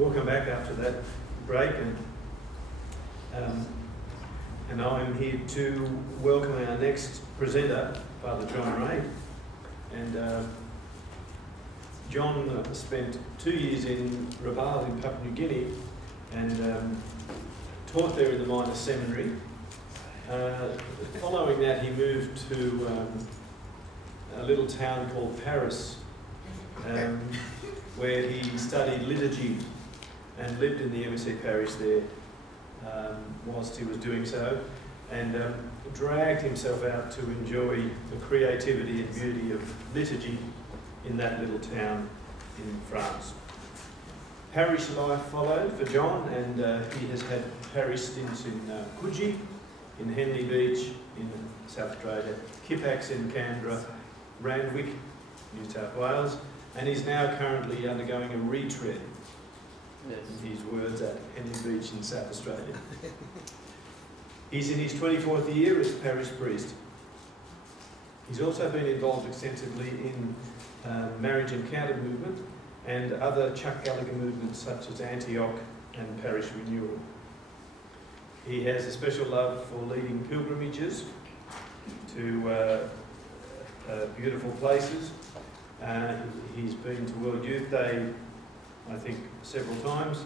Welcome back after that break, and I'm here to welcome our next presenter, Father John Ray. And John spent 2 years in Rabaul in Papua New Guinea and taught there in the minor seminary. Following that, he moved to a little town called Paris, where he studied liturgy and lived in the embassy parish there whilst he was doing so, and dragged himself out to enjoy the creativity and beauty of liturgy in that little town in France. Parish life followed for John, and he has had parish stints in Coogee, in Henley Beach in South Australia, Kippax in Canberra, Randwick, New South Wales, and he's now currently undergoing a retread, in his words, at Henley Beach in South Australia. He's in his 24th year as parish priest. He's also been involved extensively in marriage encounter movement and other Chuck Gallagher movements such as Antioch and parish renewal. He has a special love for leading pilgrimages to beautiful places. He's been to World Youth Day, I think, several times,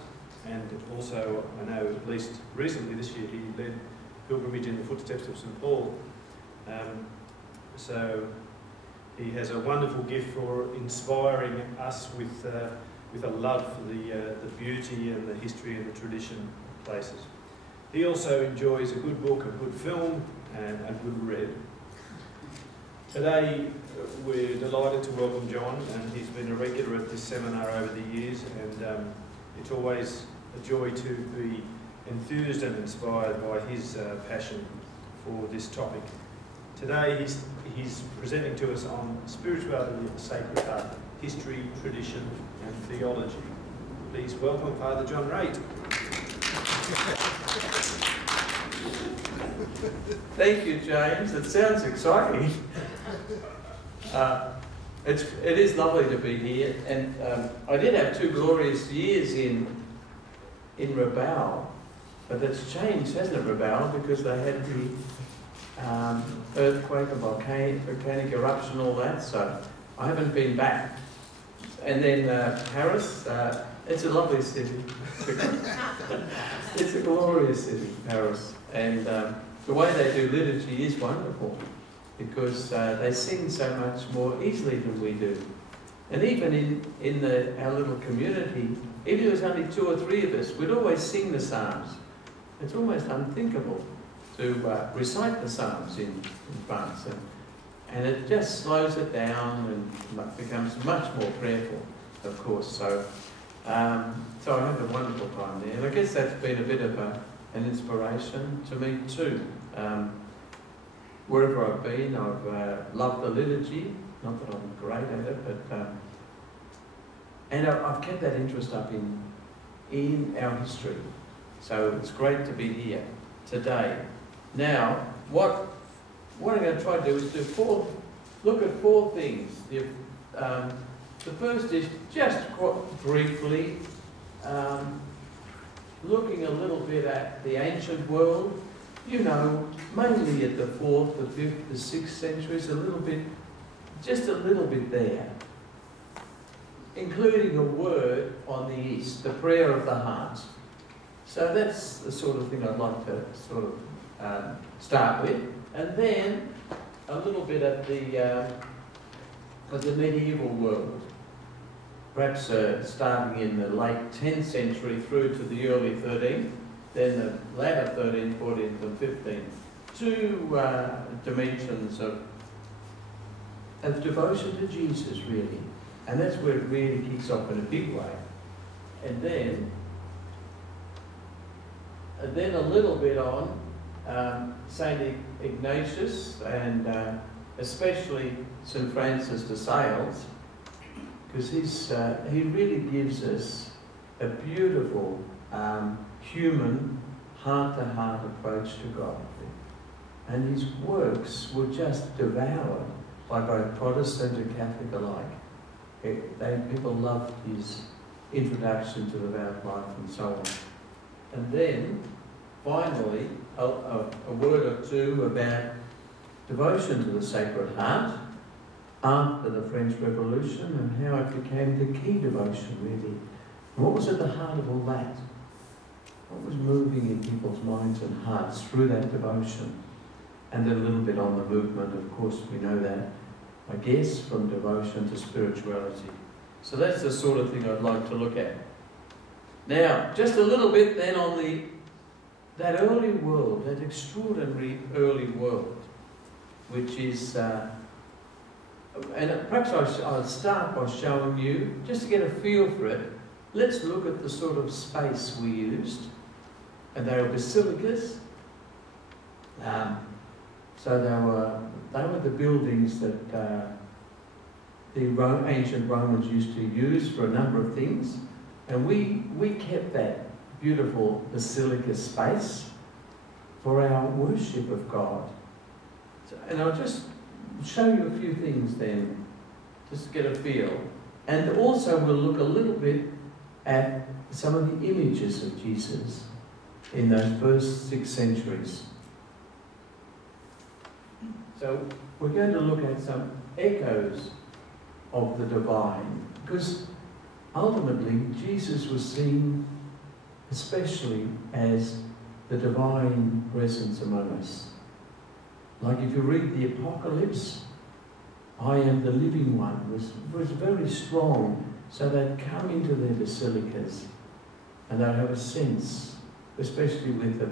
and also, I know, at least recently this year, he led pilgrimage in the footsteps of St. Paul. So he has a wonderful gift for inspiring us with a love for the beauty and the history and the tradition of places. He also enjoys a good book, a good film, and a good read. Today, we're delighted to welcome John, and he's been a regular at this seminar over the years, and it's always a joy to be enthused and inspired by his passion for this topic. Today, he's presenting to us on spirituality of the Sacred Heart, history, tradition, and theology. Please welcome Father John Ray. Thank you, James. It sounds exciting. It is lovely to be here, and I did have 2 glorious years in Rabaul, but that's changed, hasn't it, Rabaul, because they had the earthquake, a volcanic eruption, all that, so I haven't been back. And then Paris, it's a lovely city. It's a glorious city, Paris, and the way they do liturgy is wonderful, because they sing so much more easily than we do. And even in our little community, even if there was only 2 or 3 of us, we'd always sing the Psalms. It's almost unthinkable to recite the Psalms in France. And it just slows it down and becomes much more prayerful, of course. So I had a wonderful time there. And I guess that's been a bit of an inspiration to me too. Wherever I've been, I've loved the liturgy. Not that I'm great at it, but and I've kept that interest up in our history. So it's great to be here today. Now, what I'm going to try to do is look at 4 things. The first is just quite briefly looking a little bit at the ancient world. You know, mainly at the 4th, the 5th, the 6th centuries, just a little bit there, including a word on the East, the prayer of the heart. So that's the sort of thing I'd like to sort of start with, and then a little bit at the medieval world, perhaps starting in the late 10th century through to the early 13th. Then the latter 13th, 14th and 15th. 2 dimensions of devotion to Jesus, really. And that's where it really kicks off in a big way. And then a little bit on St. Ignatius and especially St. Francis de Sales, because he really gives us a beautiful human, heart-to-heart approach to God. And his works were just devoured by both Protestant and Catholic alike. People loved introduction to the vow life and so on. And then, finally, a word or two about devotion to the Sacred Heart after the French Revolution and how it became the key devotion, really. And what was at the heart of all that? What was moving in people's minds and hearts through that devotion? And then a little bit on the movement, of course, we know that, I guess, from devotion to spirituality. So that's the sort of thing I'd like to look at. Now, just a little bit then on that early world, that extraordinary early world, which is, and perhaps I'll start by showing you, just to get a feel for it, let's look at the sort of space we used. And they were basilicas. So they were the buildings that the ancient Romans used to use for a number of things. And we kept that beautiful basilica space for our worship of God. And I'll just show you a few things then, just to get a feel. And also we'll look a little bit at some of the images of Jesus in those first 6 centuries. So we're going to look at some echoes of the divine, because ultimately Jesus was seen especially as the divine presence among us. Like if you read the Apocalypse, I am the living one was very strong. So they'd come into their basilicas and they'd have a sense, especially with the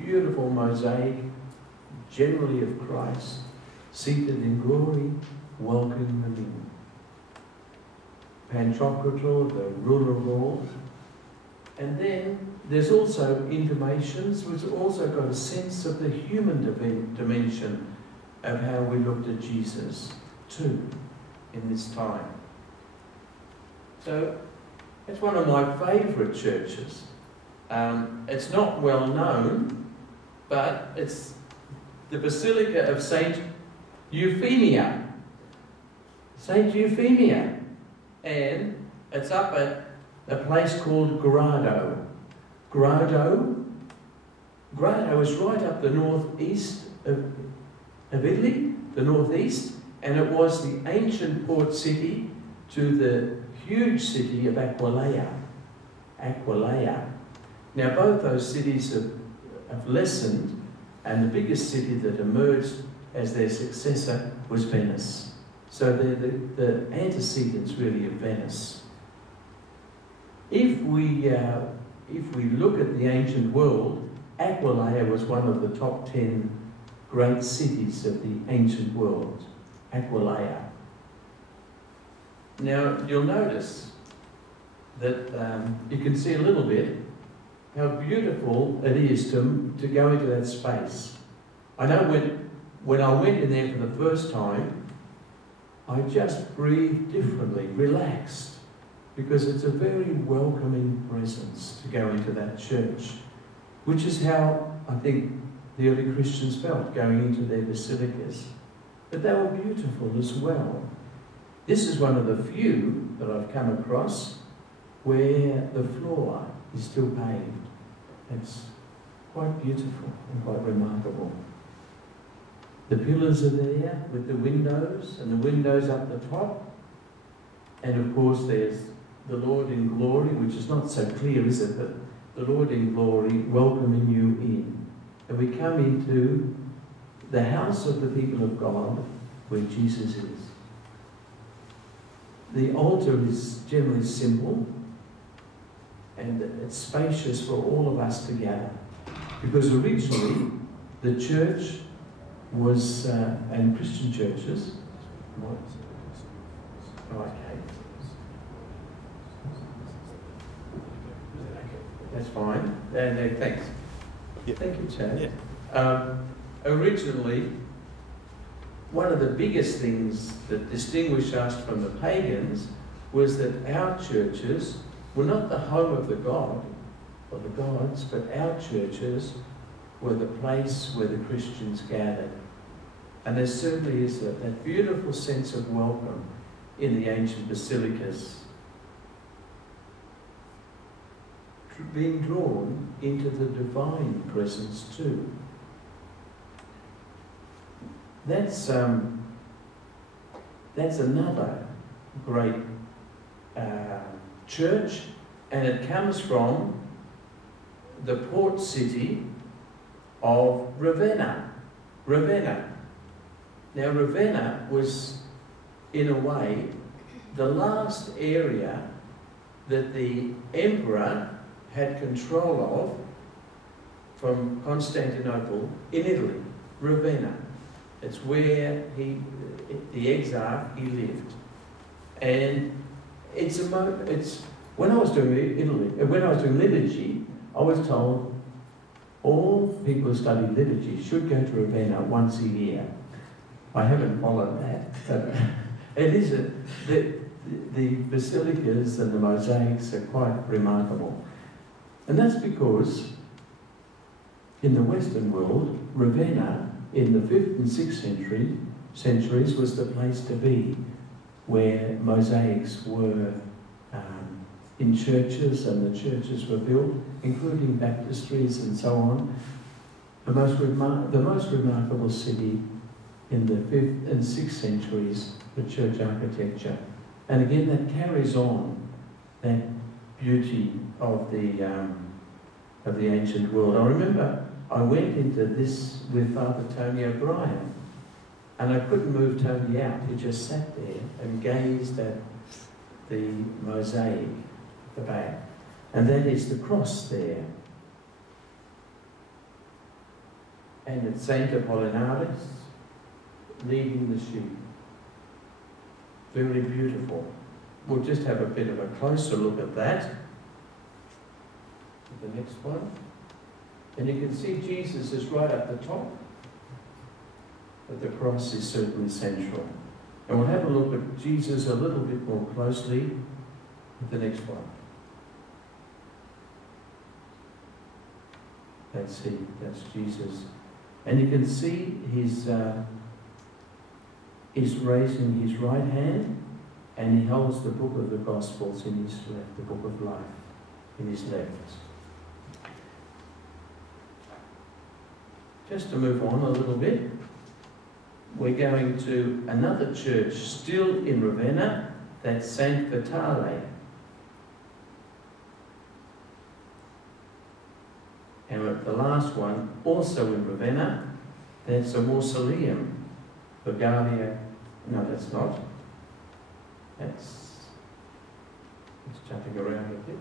beautiful mosaic, generally of Christ, seated in glory, welcoming them in. Pantocrator, the ruler of all. And then there's also intimations, which also got a sense of the human dimension of how we looked at Jesus too in this time. So it's one of my favourite churches. It's not well known, but it's the Basilica of Saint Euphemia. Saint Euphemia. And it's up at a place called Grado. Grado is right up the northeast of Italy, the northeast, and it was the ancient port city to the huge city of Aquileia. Now both those cities have lessened, and the biggest city that emerged as their successor was Venice. So they're the antecedents really of Venice. If we look at the ancient world, Aquileia was one of the top 10 great cities of the ancient world. Aquileia. Now you'll notice that you can see a little bit how beautiful it is to go into that space. I know when I went in there for the first time, I just breathed differently, relaxed, because it's a very welcoming presence to go into that church, which is how I think the early Christians felt going into their basilicas. But they were beautiful as well. This is one of the few that I've come across where the floor is still paved. It's quite beautiful and quite remarkable. The pillars are there with the windows, and the windows up the top. And of course there's the Lord in glory, which is not so clear, is it? But the Lord in glory welcoming you in. And we come into the house of the people of God where Jesus is. The altar is generally simple, and it's spacious for all of us to gather. Because originally the church was, and Christian churches, that's fine. Thanks. Yep. Thank you, Chad. Yeah. Originally, one of the biggest things that distinguished us from the pagans was that our churches were not the home of the God or the gods, but our churches were the place where the Christians gathered. And there certainly is that beautiful sense of welcome in the ancient basilicas. being drawn into the divine presence too. That's another great church, and it comes from the port city of Ravenna. Ravenna. Now Ravenna was, in a way, the last area that the emperor had control of from Constantinople in Italy. Ravenna. It's where the exarch, he lived. And it's when I was doing liturgy, I was told all people who study liturgy should go to Ravenna once a year. I haven't followed that, but it is the basilicas and the mosaics are quite remarkable. And that's because in the Western world, Ravenna in the 5th and 6th centuries was the place to be, where mosaics were in churches, and the churches were built, including baptistries and so on. The most remarkable city in the 5th and 6th centuries for church architecture. And again, that carries on that beauty of the ancient world. I remember I went into this with Father Tony O'Brien, and I couldn't move Tony out. He just sat there and gazed at the mosaic at the back. And then there's the cross there. And it's Saint Apollinaris leading the sheep. Very beautiful. We'll just have a bit of a closer look at that. The next one. And you can see Jesus is right at the top, but the cross is certainly central. And we'll have a look at Jesus a little bit more closely with the next one. That's Jesus. And you can see he's raising his right hand, and he holds the book of the Gospels in his left, the book of life in his left. Just to move on a little bit, we're going to another church still in Ravenna, that's Saint Vitale. And the last one, also in Ravenna, that's a mausoleum for Gallia. No, that's not. It's jumping around a bit.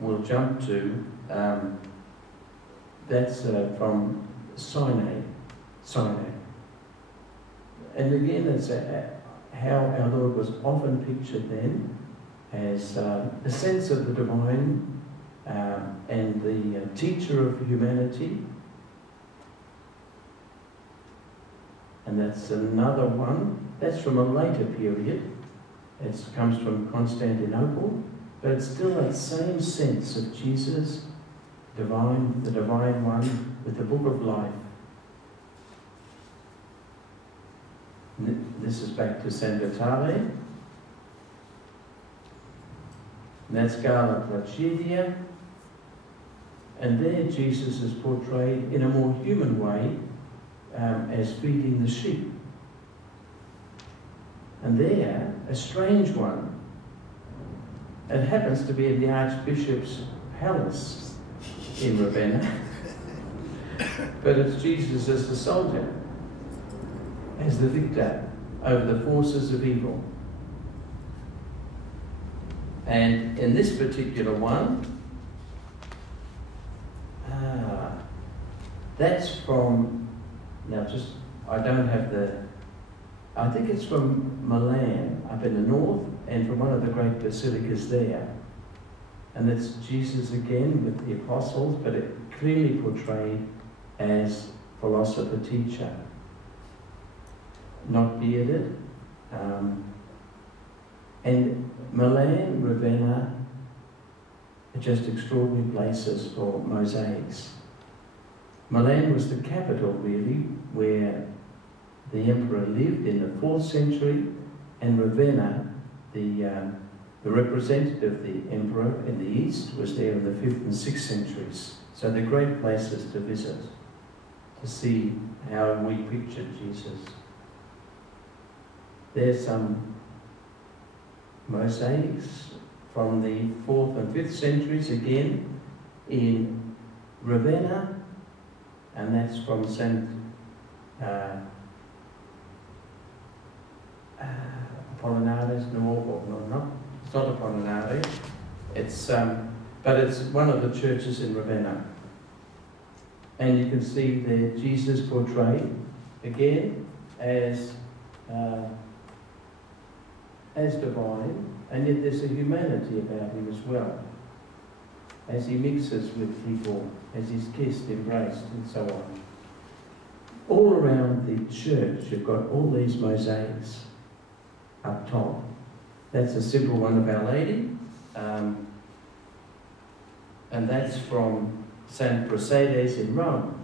We'll jump to, that's from Sinai. And again, it's how our Lord was often pictured then as a sense of the divine and the teacher of humanity. And that's another one. That's from a later period. It comes from Constantinople. But it's still that same sense of Jesus, divine, the divine one, with the book of life. This is back to San Vitale. And that's Scala Placidia. And there Jesus is portrayed in a more human way as feeding the sheep. And there, a strange one. It happens to be in the Archbishop's palace in Ravenna. But it's Jesus as the soldier, as the victor over the forces of evil. And in this particular one, that's from, I don't have I think it's from Milan, up in the north, and from one of the great basilicas there. And it's Jesus again with the apostles, but it clearly portrayed as philosopher teacher. Not bearded. And Milan, Ravenna are just extraordinary places for mosaics. Milan was the capital, really, where the emperor lived in the 4th century, and Ravenna, the representative of the emperor in the east, was there in the 5th and 6th centuries. So they're great places to visit, to see how we picture Jesus. There's some mosaics from the 4th and 5th centuries again in Ravenna, and that's from St. Apollinaris, no, it's not Apollinaris. It's but it's one of the churches in Ravenna, and you can see there Jesus portrayed again as divine, and yet there's a humanity about him as well, as he mixes with people, as he's kissed, embraced, and so on. All around the church, you've got all these mosaics up top. That's a simple one of Our Lady, and that's from St. Praxedes in Rome.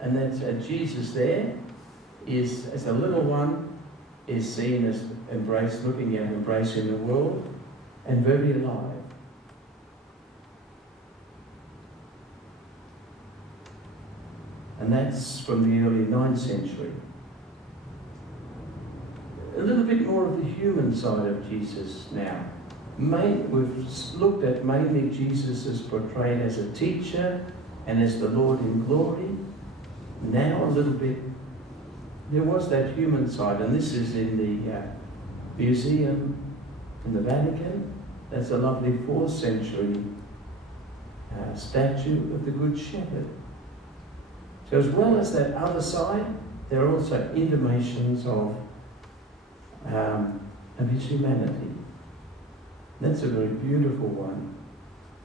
And that's Jesus there is, as a little one, is seen as embraced, looking at embracing the world, and very alive. And that's from the early 9th century. A little bit more of the human side of Jesus now. We've looked at mainly Jesus as portrayed as a teacher and as the Lord in glory. Now a little bit, there was that human side, and this is in the museum in the Vatican. That's a lovely 4th century statue of the Good Shepherd. So as well as that other side, there are also intimations of his humanity. That's a very beautiful one,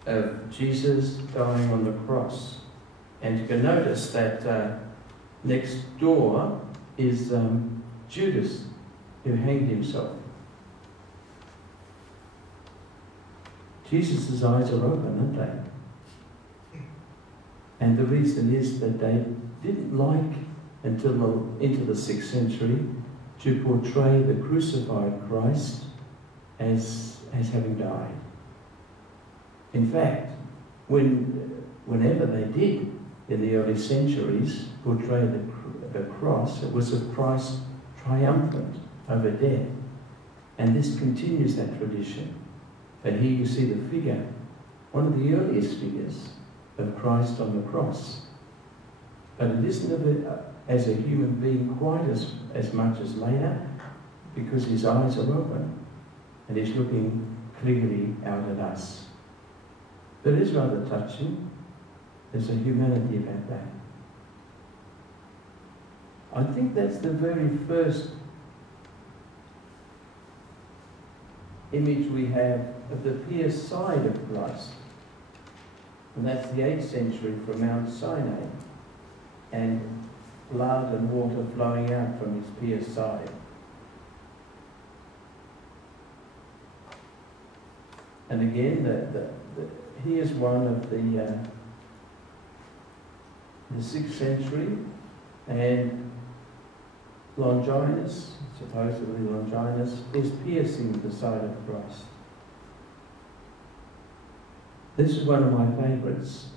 of Jesus dying on the cross. And you can notice that next door is Judas, who hanged himself. Jesus' eyes are open, aren't they? And the reason is that they didn't like, until into the 6th century, to portray the crucified Christ as having died. In fact, whenever they did, in the early centuries, portray the cross, it was of Christ triumphant over death. And this continues that tradition. But here you see the figure, one of the earliest figures of Christ on the cross. But it isn't as a human being quite as much as later, because his eyes are open and he's looking clearly out at us. But it is rather touching. There's a humanity about that. I think that's the very first image we have of the pierced side of Christ. And that's the 8th century from Mount Sinai. And blood and water flowing out from his pierced side. And again, here's one of the 6th century, and Longinus, supposedly Longinus, is piercing the side of Christ. This is one of my favourites.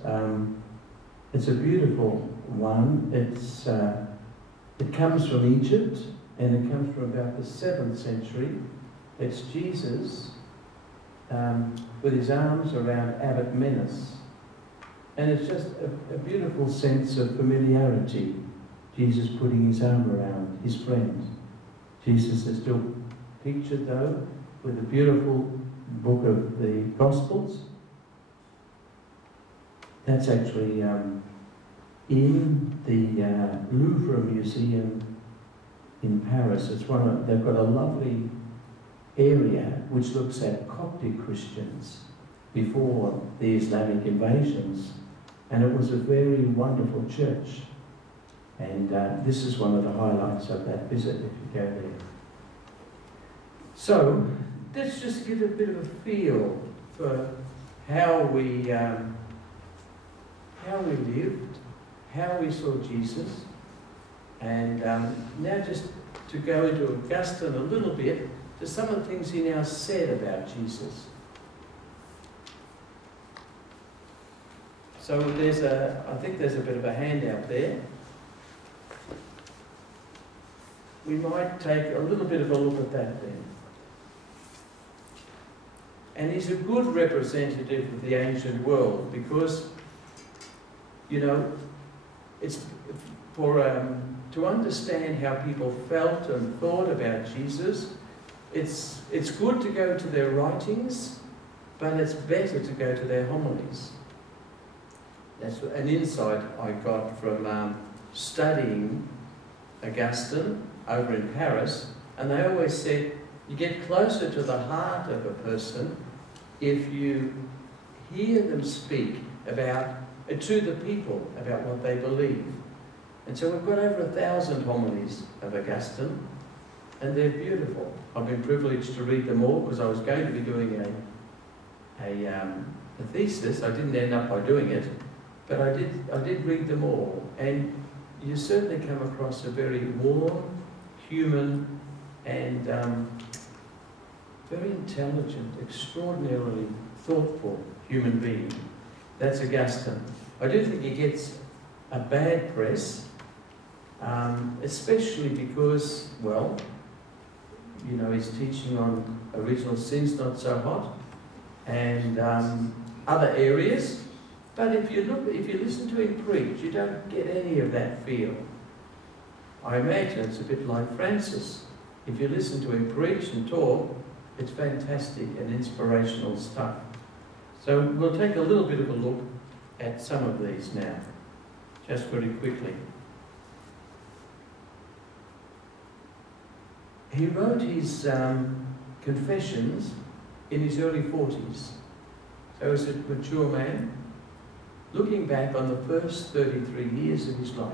It's a beautiful one. It comes from Egypt, and it comes from about the 7th century. It's Jesus with his arms around Abbot Menas. And it's just a beautiful sense of familiarity. Jesus putting his arm around his friend. Jesus is still pictured, though, with the beautiful book of the Gospels. That's actually in the Louvre Museum in Paris. They've got a lovely area which looks at Coptic Christians before the Islamic invasions, and it was a very wonderful church. And this is one of the highlights of that visit if you go there. So let's just give a bit of a feel for how we lived, how we saw Jesus, And now just to go into Augustine a little bit, to some of the things he now said about Jesus. So I think there's a bit of a handout there. We might take a little bit of a look at that then. And he's a good representative of the ancient world because, you know, it's for to understand how people felt and thought about Jesus, it's good to go to their writings, but it's better to go to their homilies. That's an insight I got from studying Augustine over in Paris, and they always said you get closer to the heart of a person if you hear them speak about to the people about what they believe. And so we've got over 1,000 homilies of Augustine, and they're beautiful. I've been privileged to read them all because I was going to be doing a thesis. I didn't end up by doing it, but I did read them all, and you certainly come across a very warm, human, and very intelligent, extraordinarily thoughtful human being. That's Augustine. I do think he gets a bad press, especially because, well, you know, his teaching on original sin's not so hot, and other areas. But if you listen to him preach, you don't get any of that feel. I imagine it's a bit like Francis. If you listen to him preach and talk, it's fantastic and inspirational stuff. So we'll take a little bit of a look at some of these now, just very quickly. He wrote his confessions in his early 40s. So as a mature man, looking back on the first 33 years of his life.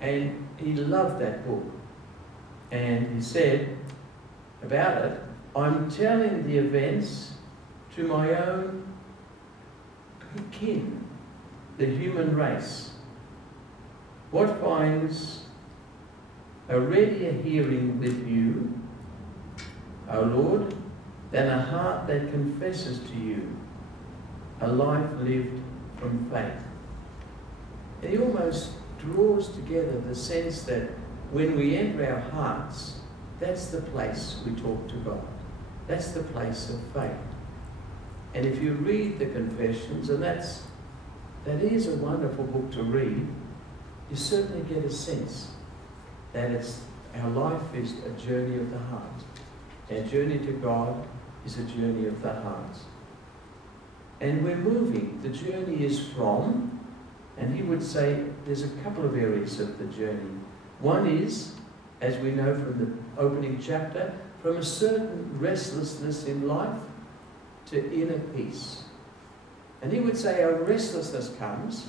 And he loved that book. And he said about it, I'm telling the events to my own kin, the human race. What finds a readier hearing with you, O Lord, than a heart that confesses to you, a life lived from faith. And he almost draws together the sense that when we enter our hearts, that's the place we talk to God. That's the place of faith. And if you read the confessions, and that is a wonderful book to read, you certainly get a sense that our life is a journey of the heart. Our journey to God is a journey of the heart. And we're moving. The journey is from, and he would say there's a couple of areas of the journey. One is, as we know from the opening chapter, from a certain restlessness in life to inner peace. And he would say our restlessness comes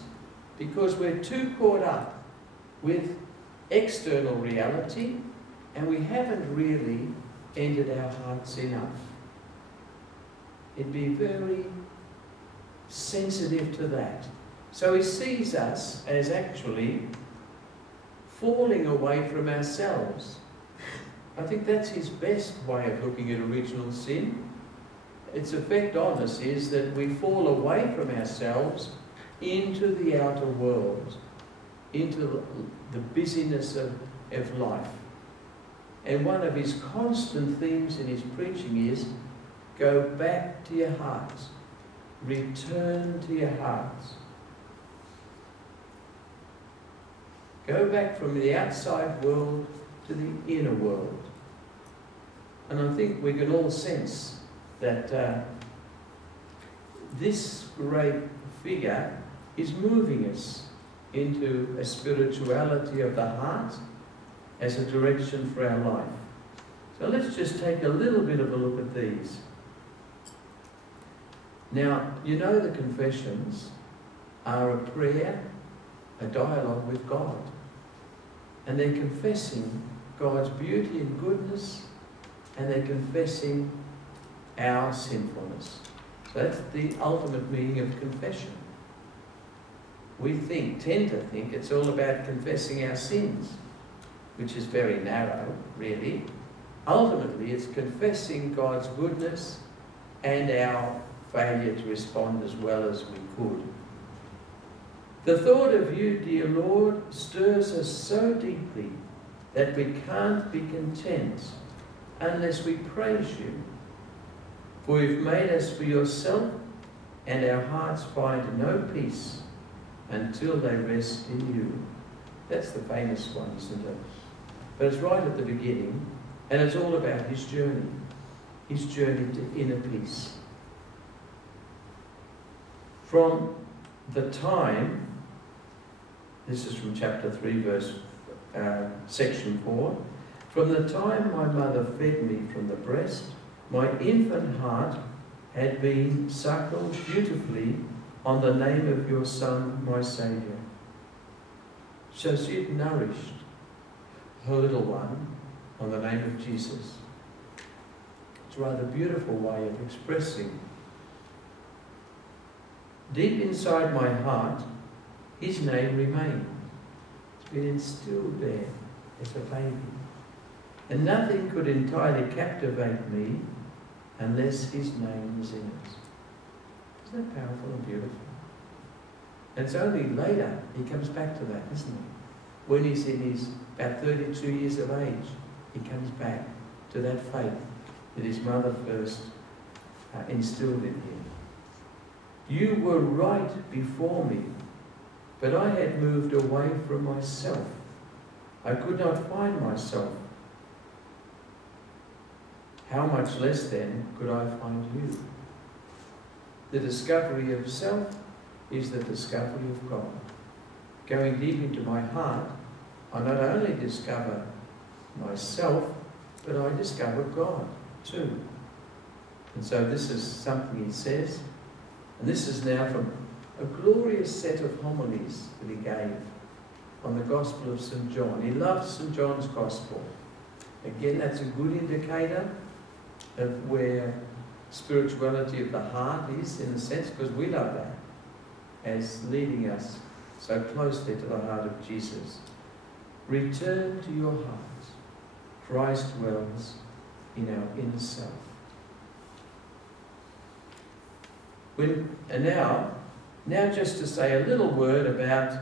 because we're too caught up with external reality and we haven't really entered our hearts enough. It'd be very sensitive to that. So he sees us as actually falling away from ourselves. I think that's his best way of looking at original sin. Its effect on us is that we fall away from ourselves into the outer world, into the busyness of life. And one of his constant themes in his preaching is, go back to your hearts. Return to your hearts. Go back from the outside world to the inner world. And I think we can all sense that this great figure is moving us into a spirituality of the heart as a direction for our life. So let's just take a little bit of a look at these. Now, you know the confessions are a prayer, a dialogue with God. And they're confessing God's beauty and goodness, and they're confessing our sinfulness. So that's the ultimate meaning of confession. we tend to think it's all about confessing our sins, which is very narrow, really. Ultimately, it's confessing God's goodness and our failure to respond as well as we could. The thought of you, dear Lord, stirs us so deeply that we can't be content unless we praise you. For you've made us for yourself, and our hearts find no peace until they rest in you. That's the famous one, isn't it? But it's right at the beginning, and it's all about his journey to inner peace. From the time, this is from chapter 3, section 4, from the time my mother fed me from the breast, my infant heart had been suckled beautifully on the name of your Son, my Saviour. So she'd nourished her little one on the name of Jesus. It's a rather beautiful way of expressing. Deep inside my heart, his name remained. It's been instilled there as a baby. And nothing could entirely captivate me unless his name was in it. Isn't that powerful and beautiful? And it's only later he comes back to that, isn't he? When he's in his about 32 years of age, he comes back to that faith that his mother first instilled in him. You were right before me, but I had moved away from myself. I could not find myself. How much less then could I find you? The discovery of self is the discovery of God. Going deep into my heart, I not only discover myself, but I discover God too. And so this is something he says, and this is now from a glorious set of homilies that he gave on the Gospel of St. John. He loved St. John's Gospel. Again, that's a good indicator of where spirituality of the heart is, in a sense, because we love that as leading us so closely to the heart of Jesus. Return to your heart. Christ dwells in our inner self. And now just to say a little word about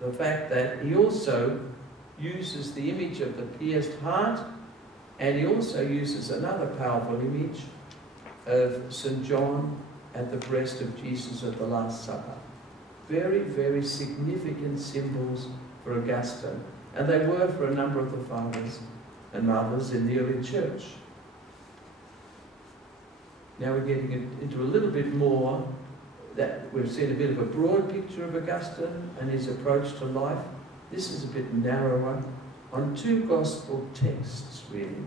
the fact that he also uses the image of the pierced heart, and he also uses another powerful image of St. John at the breast of Jesus at the Last Supper. Very, very significant symbols for Augustine, and they were for a number of the fathers and mothers in the early church. Now we're getting into a little bit more, that we've seen a bit of a broad picture of Augustine and his approach to life. This is a bit narrower, on two gospel texts, really.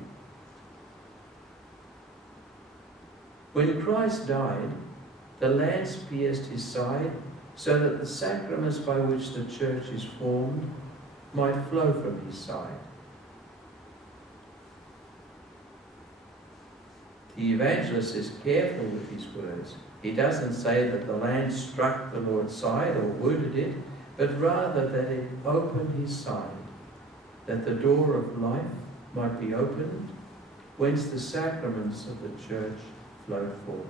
When Christ died, the lance pierced his side so that the sacraments by which the church is formed might flow from his side. The evangelist is careful with his words. He doesn't say that the lance struck the Lord's side or wounded it, but rather that it opened his side, that the door of life might be opened, whence the sacraments of the church flowed forth.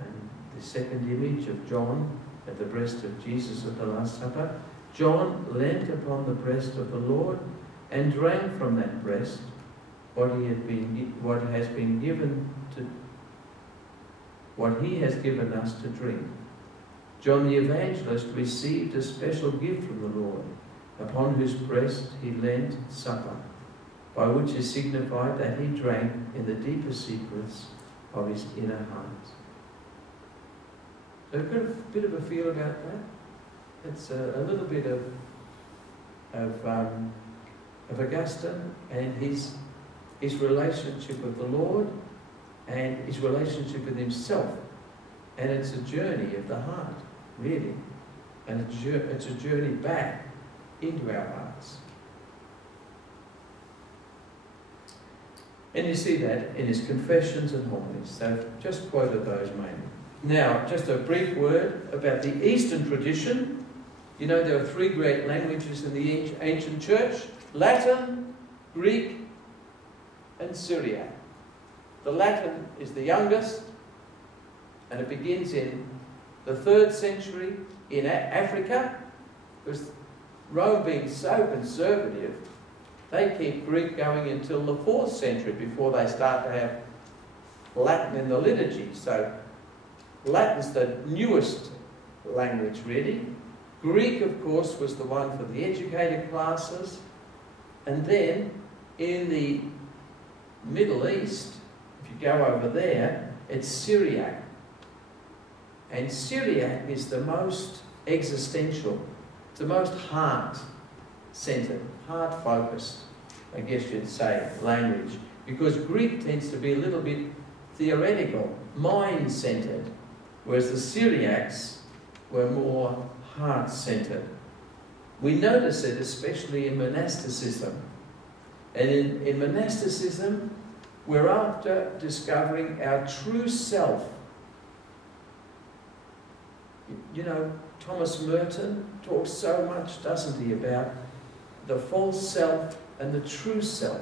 And the second image of John at the breast of Jesus at the Last Supper, John leant upon the breast of the Lord and drank from that breast what he has given us to drink. John the Evangelist received a special gift from the Lord, upon whose breast he leant supper, by which is signified that he drank in the deeper secrets of his inner heart. So I've got a bit of a feel about that. It's a little bit of Augustine and his relationship with the Lord and his relationship with himself. And it's a journey of the heart, really. And it's a journey back into our hearts. And you see that in his confessions and homilies. So I've just quoted those mainly. Now, just a brief word about the Eastern tradition. You know, there are three great languages in the ancient church: Latin, Greek, and Syriac. The Latin is the youngest, and it begins in the 3rd century in Africa, because Rome being so conservative, they keep Greek going until the 4th century before they start to have Latin in the liturgy. So Latin's the newest language, really. Greek, of course, was the one for the educated classes. And then in the Middle East, if you go over there, it's Syriac. And Syriac is the most existential, it's the most heart-centered, heart-focused, I guess you'd say, language. Because Greek tends to be a little bit theoretical, mind-centered, whereas the Syriacs were more heart-centered. We notice it especially in monasticism. And in monasticism, we're after discovering our true self. You know, Thomas Merton talks so much, doesn't he, about the false self and the true self.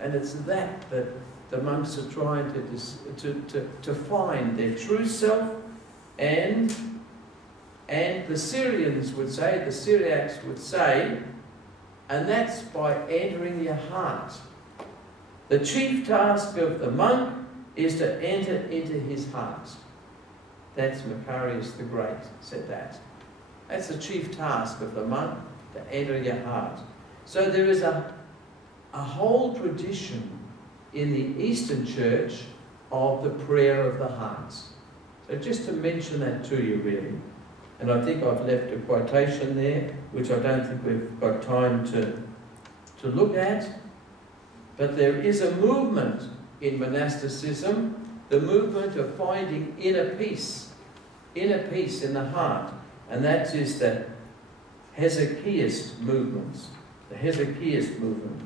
And it's that the monks are trying to find their true self, and the Syrians would say, the Syriacs would say, and that's by entering your heart. The chief task of the monk is to enter into his heart. That's Macarius the Great said that. That's the chief task of the monk, to enter your heart. So there is a whole tradition in the Eastern Church of the prayer of the heart. So just to mention that to you, really. And I think I've left a quotation there, which I don't think we've got time to look at. But there is a movement in monasticism, the movement of finding inner peace in the heart. And that is the Hesychaist movement. The Hesychaist movement.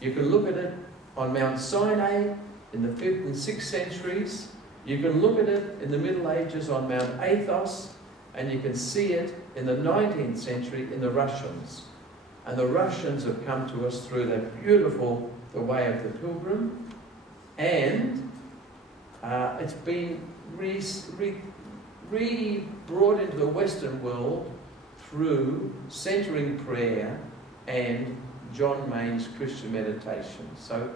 You can look at it on Mount Sinai in the 5th and 6th centuries. You can look at it in the Middle Ages on Mount Athos, and you can see it in the 19th century in the Russians. And the Russians have come to us through that beautiful The Way of the Pilgrim, and it's been brought into the Western world through centering prayer and John Main's Christian meditation. So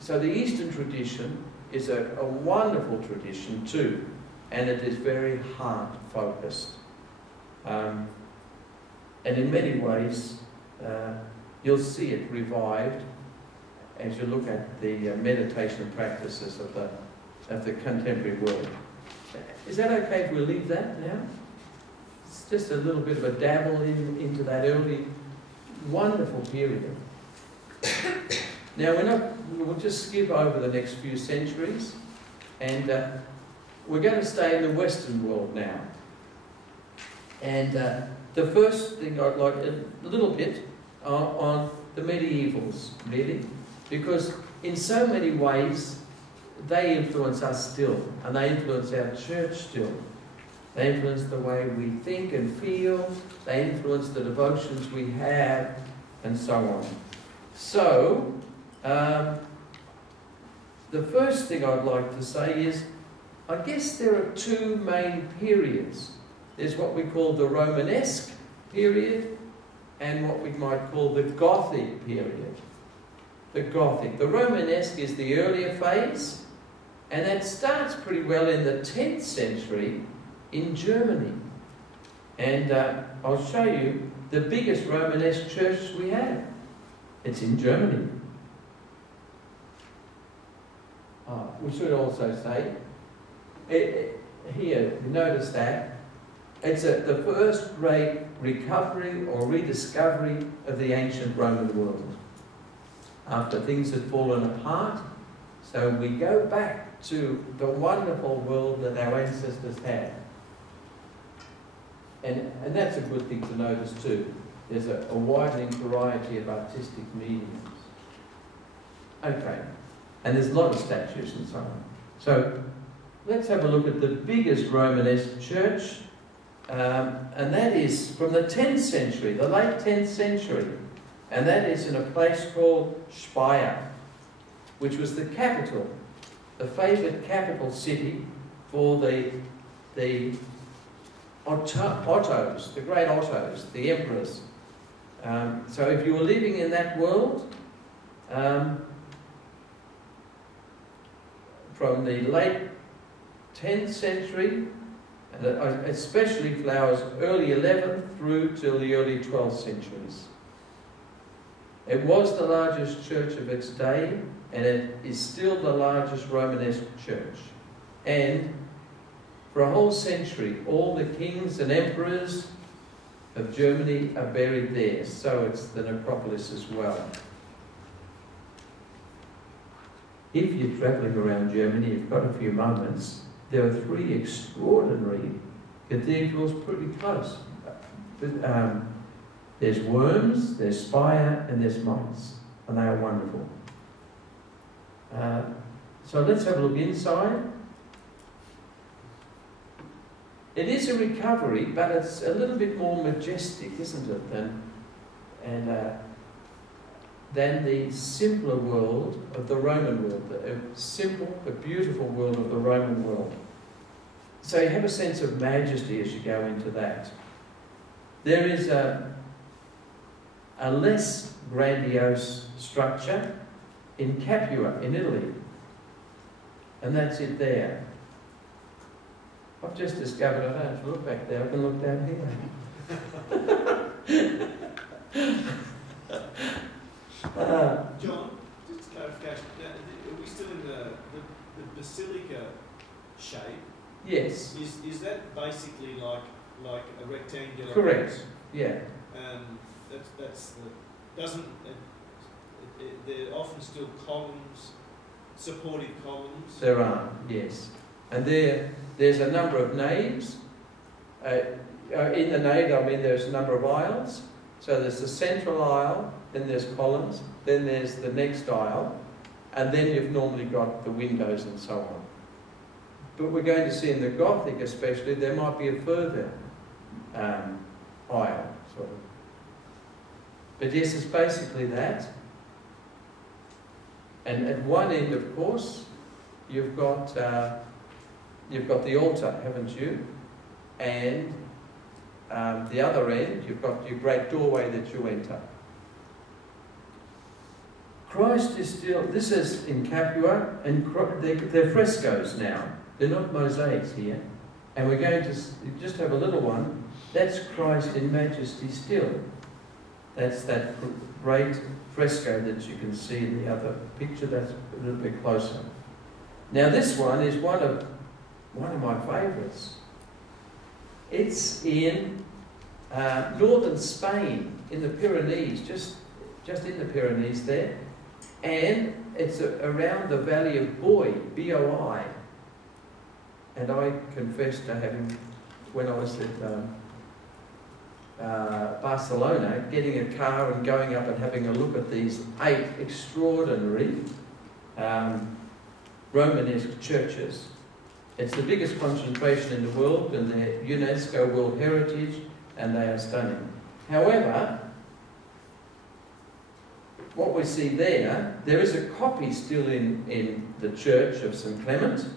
the Eastern tradition is a wonderful tradition too, and it is very heart-focused. And in many ways, you'll see it revived as you look at the meditation practices of the contemporary world. Is that okay if we leave that now? It's just a little bit of a dabble into that early, wonderful period. Now we'll just skip over the next few centuries, and we're going to stay in the Western world now. And the first thing I'd like a little bit on the medievals, really, because in so many ways they influence us still, and they influence our church still. They influence the way we think and feel, they influence the devotions we have, and so on. So, the first thing I'd like to say is, I guess there are two main periods. There's what we call the Romanesque period, and what we might call the Gothic period. The Gothic. The Romanesque is the earlier phase, and that starts pretty well in the 10th century in Germany. And I'll show you the biggest Romanesque church we have. It's in Germany. We should also say, here, notice that, it's the first great recovery or rediscovery of the ancient Roman world. After things had fallen apart, so we go back to the wonderful world that our ancestors had. And that's a good thing to notice too. There's a widening variety of artistic mediums. Okay. And there's a lot of statues and so on. So let's have a look at the biggest Romanesque church, and that is from the 10th century, the late 10th century, and that is in a place called Speyer, which was the capital, the favoured capital city for the Ottos, the great Ottos, the emperors. So if you were living in that world, from the late 10th century, and especially flowers early 11th through till the early 12th centuries. It was the largest church of its day, and it is still the largest Romanesque church. And for a whole century, all the kings and emperors of Germany are buried there, so it's the necropolis as well. If you're travelling around Germany, you've got a few moments, there are 3 extraordinary cathedrals pretty close. There's Worms, there's Speyer, and there's Mainz, and they are wonderful. So let's have a look inside. It is a recovery, but it's a little bit more majestic, isn't it, than the simpler world of the Roman world, the simple but beautiful world of the Roman world. So you have a sense of majesty as you go into that. There is a less grandiose structure in Capua, in Italy, and that's it there. I've just discovered I don't have to look back there, I can look down here. John, just clarification, are we still in the basilica shape? Yes. Is that basically like a rectangular? Correct. Yeah. That's there are often still columns, supported columns. There are, yes, and there's a number of naves. In the nave, I mean, there's a number of aisles. So there's the central aisle, then there's columns, then there's the next aisle, and then you've normally got the windows and so on. But we're going to see in the Gothic especially, there might be a further aisle, sort of. But yes, it's basically that. And at one end, of course, you've got the altar, haven't you? And the other end, you've got your great doorway that you enter. Christ is still, this is in Capua, and they're frescoes now. They're not mosaics here. And we're going to just have a little one. That's Christ in majesty still. That's that great fresco that you can see in the other picture. That's a little bit closer. Now this one is one of my favourites. It's in northern Spain, in the Pyrenees, just in the Pyrenees there, and it's around the valley of Boi, B-O-I. And I confess to having, when I was at Barcelona, getting a car and going up and having a look at these 8 extraordinary Romanesque churches. It's the biggest concentration in the world, and they're UNESCO World Heritage, and they are stunning. However, what we see there is a copy still in the Church of St. Clement,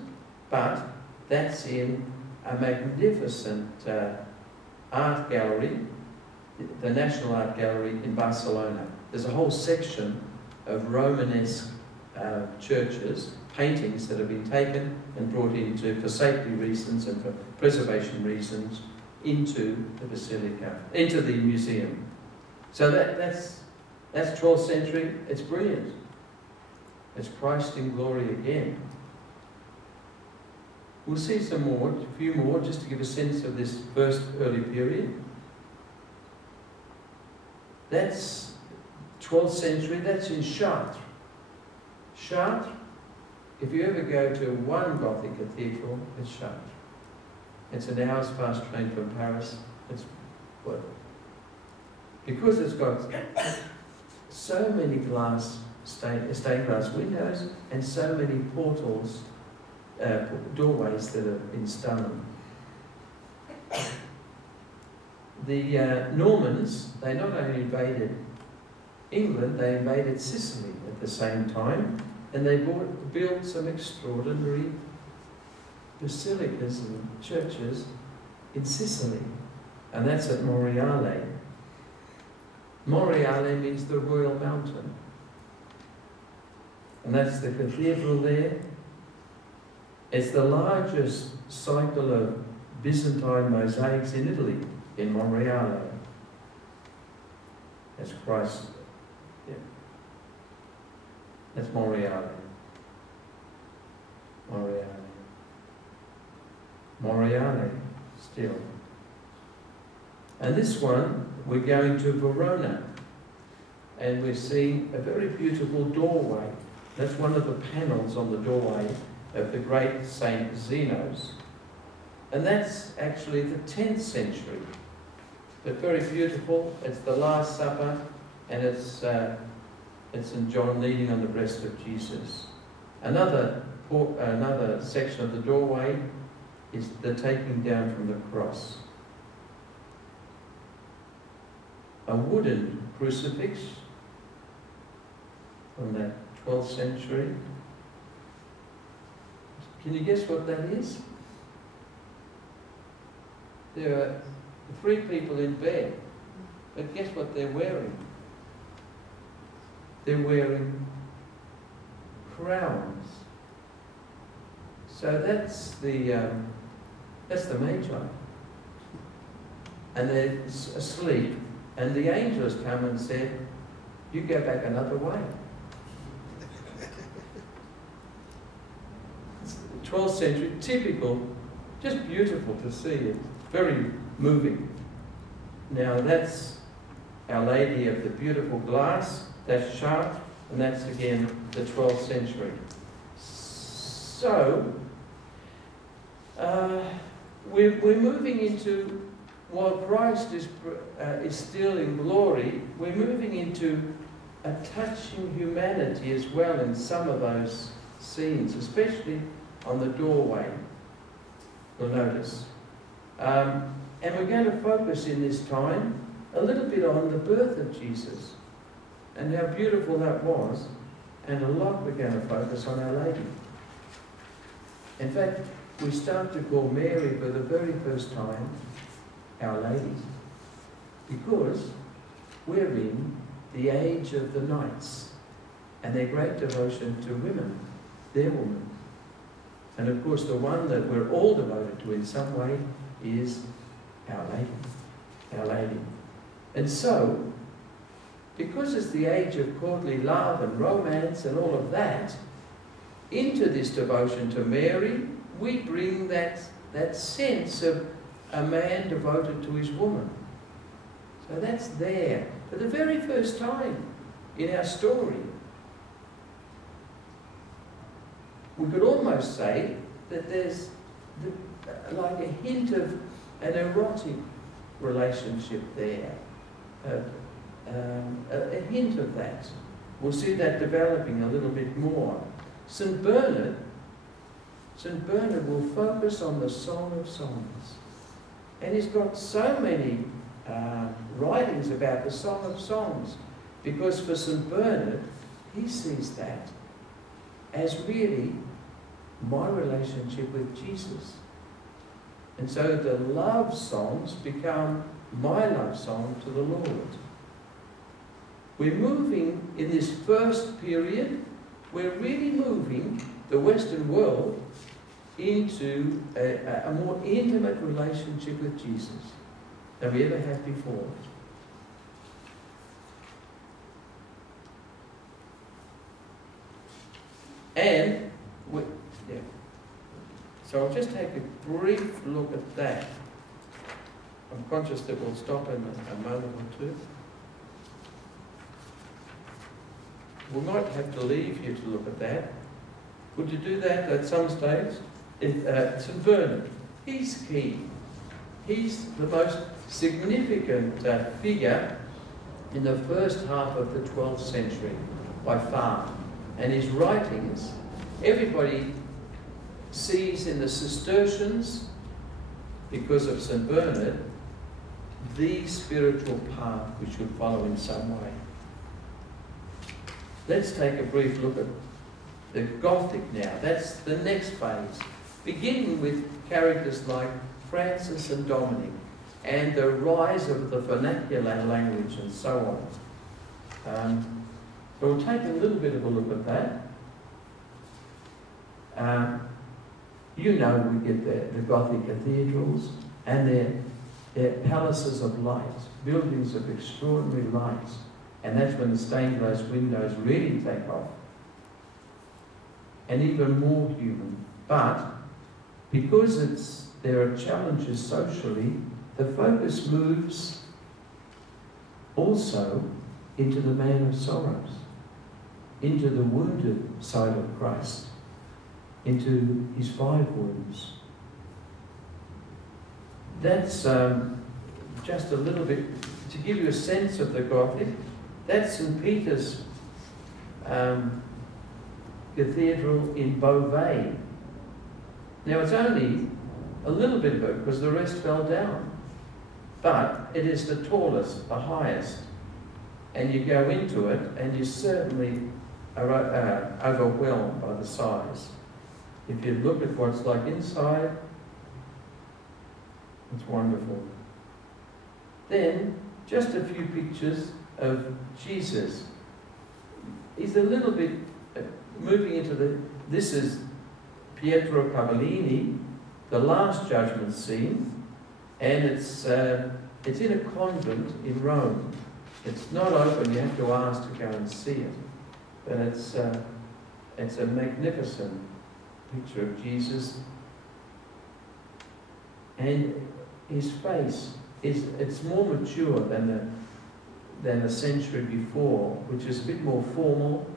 but that's in a magnificent art gallery, the National Art Gallery in Barcelona. There's a whole section of Romanesque churches, paintings that have been taken and brought into, for safety reasons and for preservation reasons, into the basilica, into the museum. So that's 12th century. It's brilliant. It's Christ in glory again. We'll see some more, a few more, just to give a sense of this first early period. That's 12th century. That's in Chartres. Chartres, if you ever go to one Gothic cathedral, it's Chartres. It's an hour's fast train from Paris. It's well, because it's got so many stained glass windows and so many portals doorways that are in stone. The Normans, they not only invaded England, they invaded Sicily at the same time, and they built some extraordinary basilicas and churches in Sicily, and that's at Monreale. Monreale means the Royal Mountain, and that's the cathedral there. It's the largest cycle of Byzantine mosaics in Italy, in Monreale. That's Christ. Yeah. That's Monreale. Monreale. Monreale, still. And this one, we're going to Verona. And we're seeing a very beautiful doorway. That's one of the panels on the doorway of the great Saint Zeno's. And that's actually the 10th century. But very beautiful. It's the Last Supper, and it's St. John leaning on the breast of Jesus. Another section of the doorway is the taking down from the cross. A wooden crucifix from that 12th century. Can you guess what that is? There are 3 people in bed, but guess what they're wearing? They're wearing crowns. So that's the Magi, and they're asleep. And the angels come and said, "You go back another way." 12th century, typical, just beautiful to see it. Very moving. Now that's Our Lady of the Beautiful Glass, that's Chartres, and that's again the 12th century. So, we're moving into, while Christ is still in glory, we're moving into a touching humanity as well in some of those scenes, especially on the doorway, you'll notice. And we're going to focus in this time a little bit on the birth of Jesus and how beautiful that was, and a lot we're going to focus on Our Lady. In fact, we start to call Mary for the very first time Our Lady, because we're in the age of the knights and their great devotion to women, their women. And of course the one that we're all devoted to in some way is Our Lady. Our Lady. And so, because it's the age of courtly love and romance and all of that, into this devotion to Mary, we bring that sense of a man devoted to his woman. So that's there for the very first time in our story. We could almost say that there's like a hint of an erotic relationship there. A hint of that. We'll see that developing a little bit more. St. Bernard will focus on the Song of Songs. And he's got so many writings about the Song of Songs, because for St. Bernard, he sees that as really my relationship with Jesus. And so the love songs become my love song to the Lord. We're moving in this first period, we're really moving the Western world into a more intimate relationship with Jesus than we ever had before. And so I'll just take a brief look at that. I'm conscious that we'll stop in a moment or two. We might have to leave you to look at that. Would you do that at some stage? St. Bernard, he's key. He's the most significant figure in the first half of the 12th century, by far. And his writings, everybody sees in the Cistercians, because of St. Bernard, the spiritual path we should follow in some way. Let's take a brief look at the Gothic now. That's the next phase, beginning with characters like Francis and Dominic, and the rise of the vernacular language and so on. But we'll take a little bit of a look at that. You know, we get the Gothic cathedrals and their palaces of light, buildings of extraordinary light, and that's when the stained glass windows really take off, and even more human. But because there are challenges socially, the focus moves also into the man of sorrows, into the wounded side of Christ, into his 5 wounds. That's just a little bit, to give you a sense of the Gothic. That's St. Peter's Cathedral in Beauvais. Now it's only a little bit of it because the rest fell down. But it is the tallest, the highest. And you go into it and you certainly are overwhelmed by the size. If you look at what's like inside, it's wonderful. Then, just a few pictures of Jesus. He's a little bit moving into this is Pietro Cavallini, the Last Judgment scene, and it's in a convent in Rome. It's not open, you have to ask to go and see it. But it's a magnificent picture of Jesus. And his face it's more mature than a century before, which is a bit more formal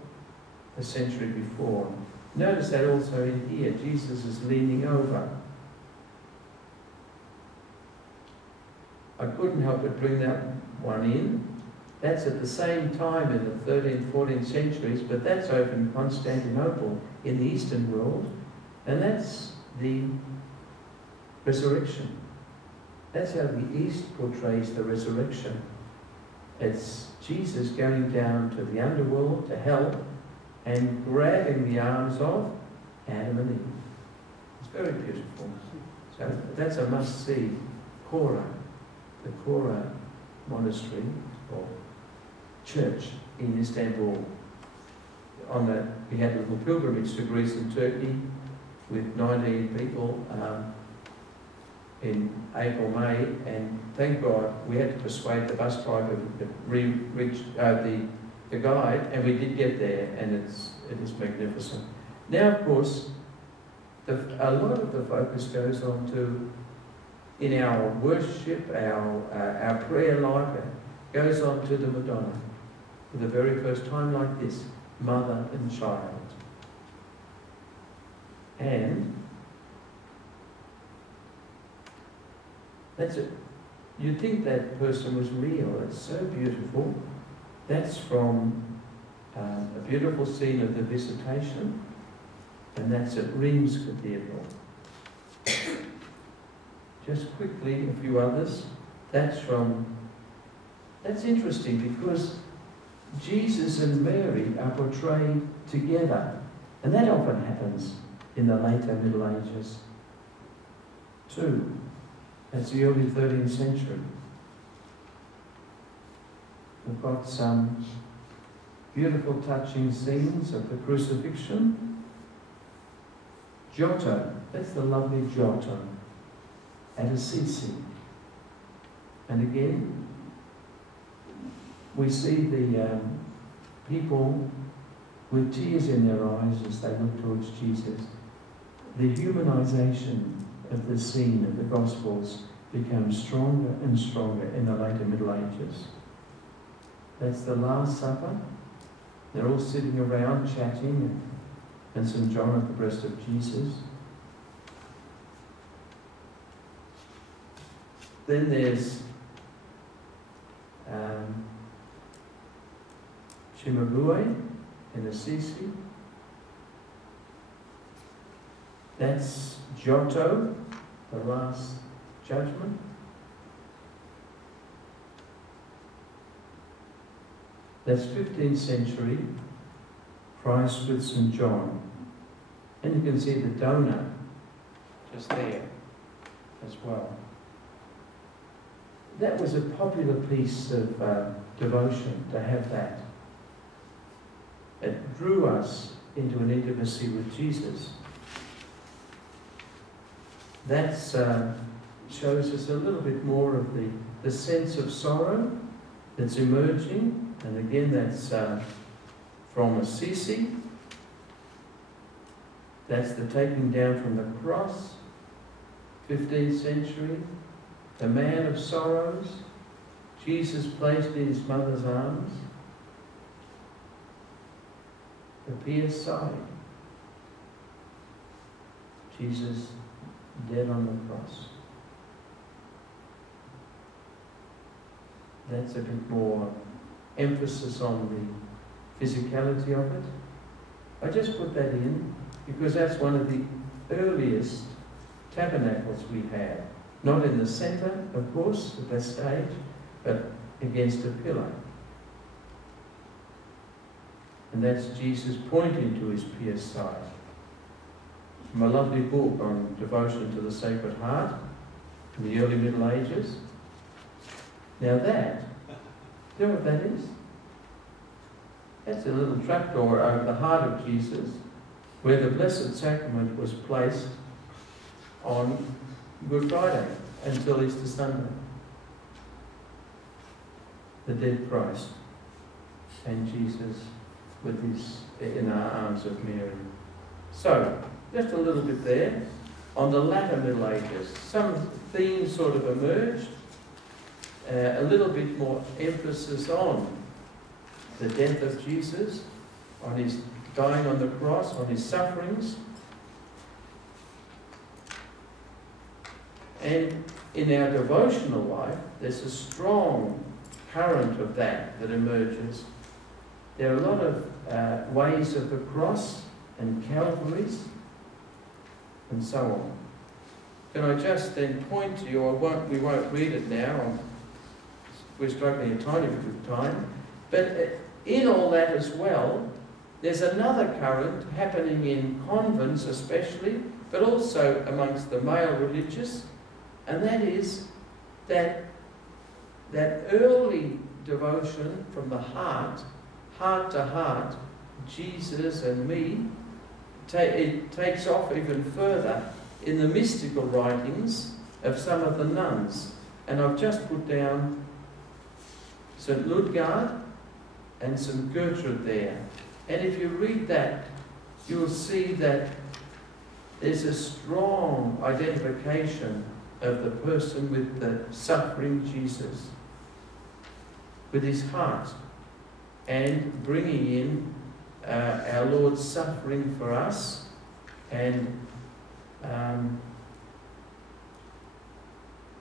a century before. Notice that also in here, Jesus is leaning over. I couldn't help but bring that one in. That's at the same time in the 13th, 14th centuries, but that's over in Constantinople in the Eastern world, and that's the resurrection. That's how the East portrays the resurrection. It's Jesus going down to the underworld, to hell, and grabbing the arms of Adam and Eve. It's very beautiful. So that's a must-see. Kora, the Kora monastery or church in Istanbul. We had a little pilgrimage to Greece and Turkey with 19 people in April, May, and thank God we had to persuade the bus driver to reach the guide, and we did get there, and it is magnificent. Now, of course, a lot of the focus goes on to, in our worship, our prayer life, goes on to the Madonna, for the very first time like this, mother and child. And that's it. You'd think that person was real. It's so beautiful. That's from a beautiful scene of the Visitation, and that's at Reims Cathedral. Just quickly, a few others. That's interesting because Jesus and Mary are portrayed together, and that often happens in the later Middle Ages too. That's the early 13th century. We've got some beautiful touching scenes of the crucifixion. Giotto, that's the lovely Giotto at Assisi. And again, we see the people with tears in their eyes as they look towards Jesus. The humanization of the scene of the Gospels becomes stronger and stronger in the later Middle Ages. That's the Last Supper. They're all sitting around chatting, and St. John at the breast of Jesus. Then there's Cimabue in Assisi. That's Giotto, the Last Judgment. That's 15th century, Christ with St. John. And you can see the donor just there as well. That was a popular piece of devotion, to have that. It drew us into an intimacy with Jesus. That shows us a little bit more of the sense of sorrow that's emerging. And again, that's from Assisi. That's the taking down from the cross, 15th century. The man of sorrows, Jesus placed in his mother's arms. The pierced side, Jesus dead on the cross. That's a bit more emphasis on the physicality of it. I just put that in because that's one of the earliest tabernacles we have. Not in the centre, of course, at that stage, but against a pillar. And that's Jesus pointing to his pierced side. From a lovely book on devotion to the Sacred Heart in the early Middle Ages. Now that, do you know what that is? That's a little trapdoor over the heart of Jesus, where the Blessed Sacrament was placed on Good Friday until Easter Sunday. The dead Christ and Jesus with his in our arms of Mary. So, just a little bit there. On the latter Middle Ages, some themes sort of emerged. A little bit more emphasis on the death of Jesus, on his dying on the cross, on his sufferings. And in our devotional life, there's a strong current of that emerges. There are a lot of ways of the cross and Calvaries and so on. Can I just then point to you, we won't read it now, we're struggling a tiny bit of time, but in all that as well, there's another current happening in convents especially, but also amongst the male religious, and that is that early devotion from the heart to heart, Jesus and me, it takes off even further in the mystical writings of some of the nuns. And I've just put down St. Ludgard and St. Gertrude there. And if you read that, you'll see that there's a strong identification of the person with the suffering Jesus, with his heart, and bringing in our Lord's suffering for us, and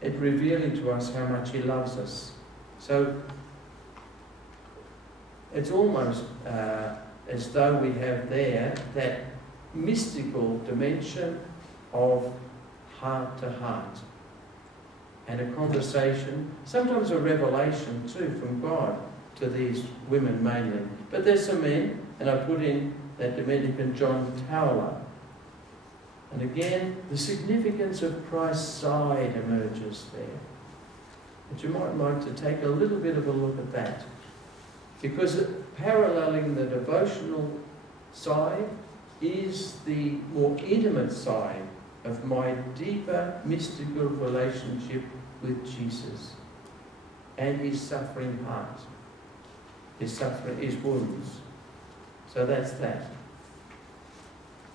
it revealing to us how much he loves us. So it's almost as though we have there that mystical dimension of heart to heart, and a conversation, sometimes a revelation too from God to these women mainly. But there's some men, and I put in that Dominican John Towler. And again, the significance of Christ's side emerges there. But you might like to take a little bit of a look at that, because paralleling the devotional side is the more intimate side of my deeper mystical relationship with Jesus and his suffering heart, his suffering, his wounds. So that's that.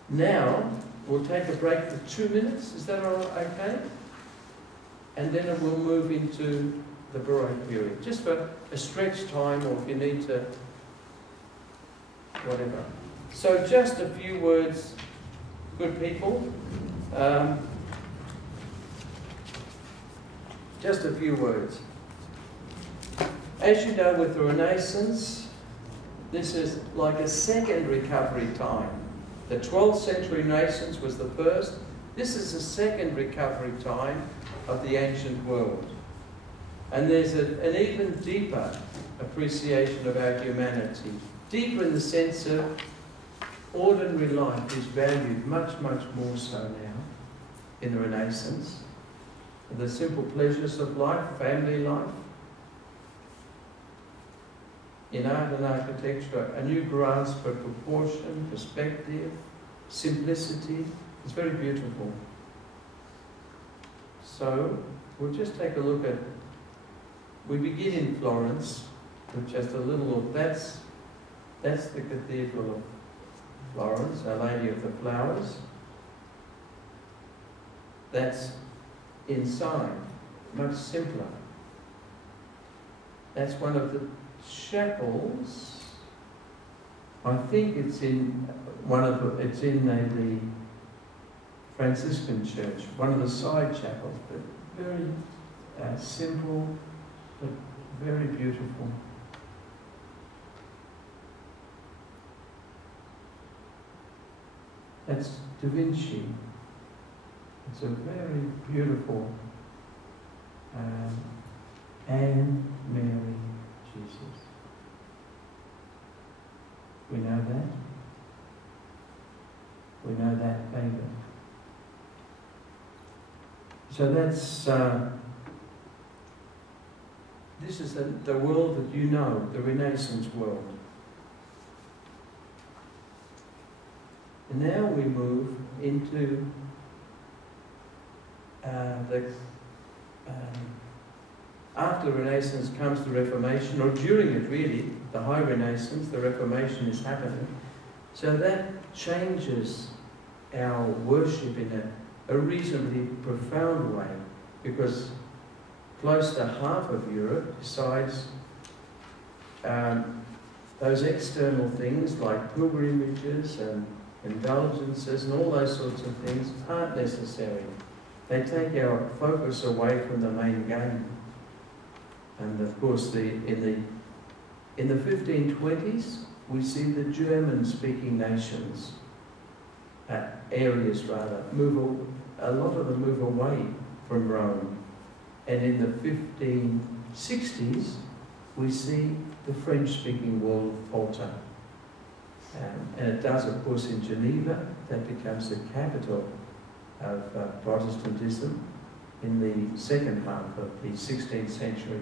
Now, we'll take a break for 2 minutes. Is that all okay? And then we'll move into the Baroque period, just for a stretch time, or if you need to, whatever. So just a few words, good people. Just a few words. As you know, with the Renaissance, this is like a second recovery time. The 12th century Renaissance was the first. This is the second recovery time of the ancient world. And there's an even deeper appreciation of our humanity. Deeper in the sense of ordinary life is valued much, much more so now in the Renaissance. The simple pleasures of life, family life. In art and architecture, a new grasp of proportion, perspective, simplicity. It's very beautiful. So, we'll just take a look at, we begin in Florence with just a little look. That's the Cathedral of Florence, Our Lady of the Flowers. That's inside, much simpler. That's one of the chapels. I think it's in the Franciscan church, one of the side chapels, but very simple, but very beautiful. That's Da Vinci. It's a very beautiful Anne Mary Jesus. We know that. We know that baby. So that's this is the world that you know, the Renaissance world. And now we move into after the Renaissance comes the Reformation, or during it really, the High Renaissance, the Reformation is happening. So that changes our worship in a reasonably profound way, because close to half of Europe, besides those external things like pilgrimages and indulgences and all those sorts of things, aren't necessary. They take our focus away from the main game. And of course, in the 1520s, we see the German-speaking nations, areas rather, a lot of them move away from Rome. And in the 1560s, we see the French-speaking world falter. And it does, of course, in Geneva. That becomes the capital of Protestantism in the second half of the 16th century.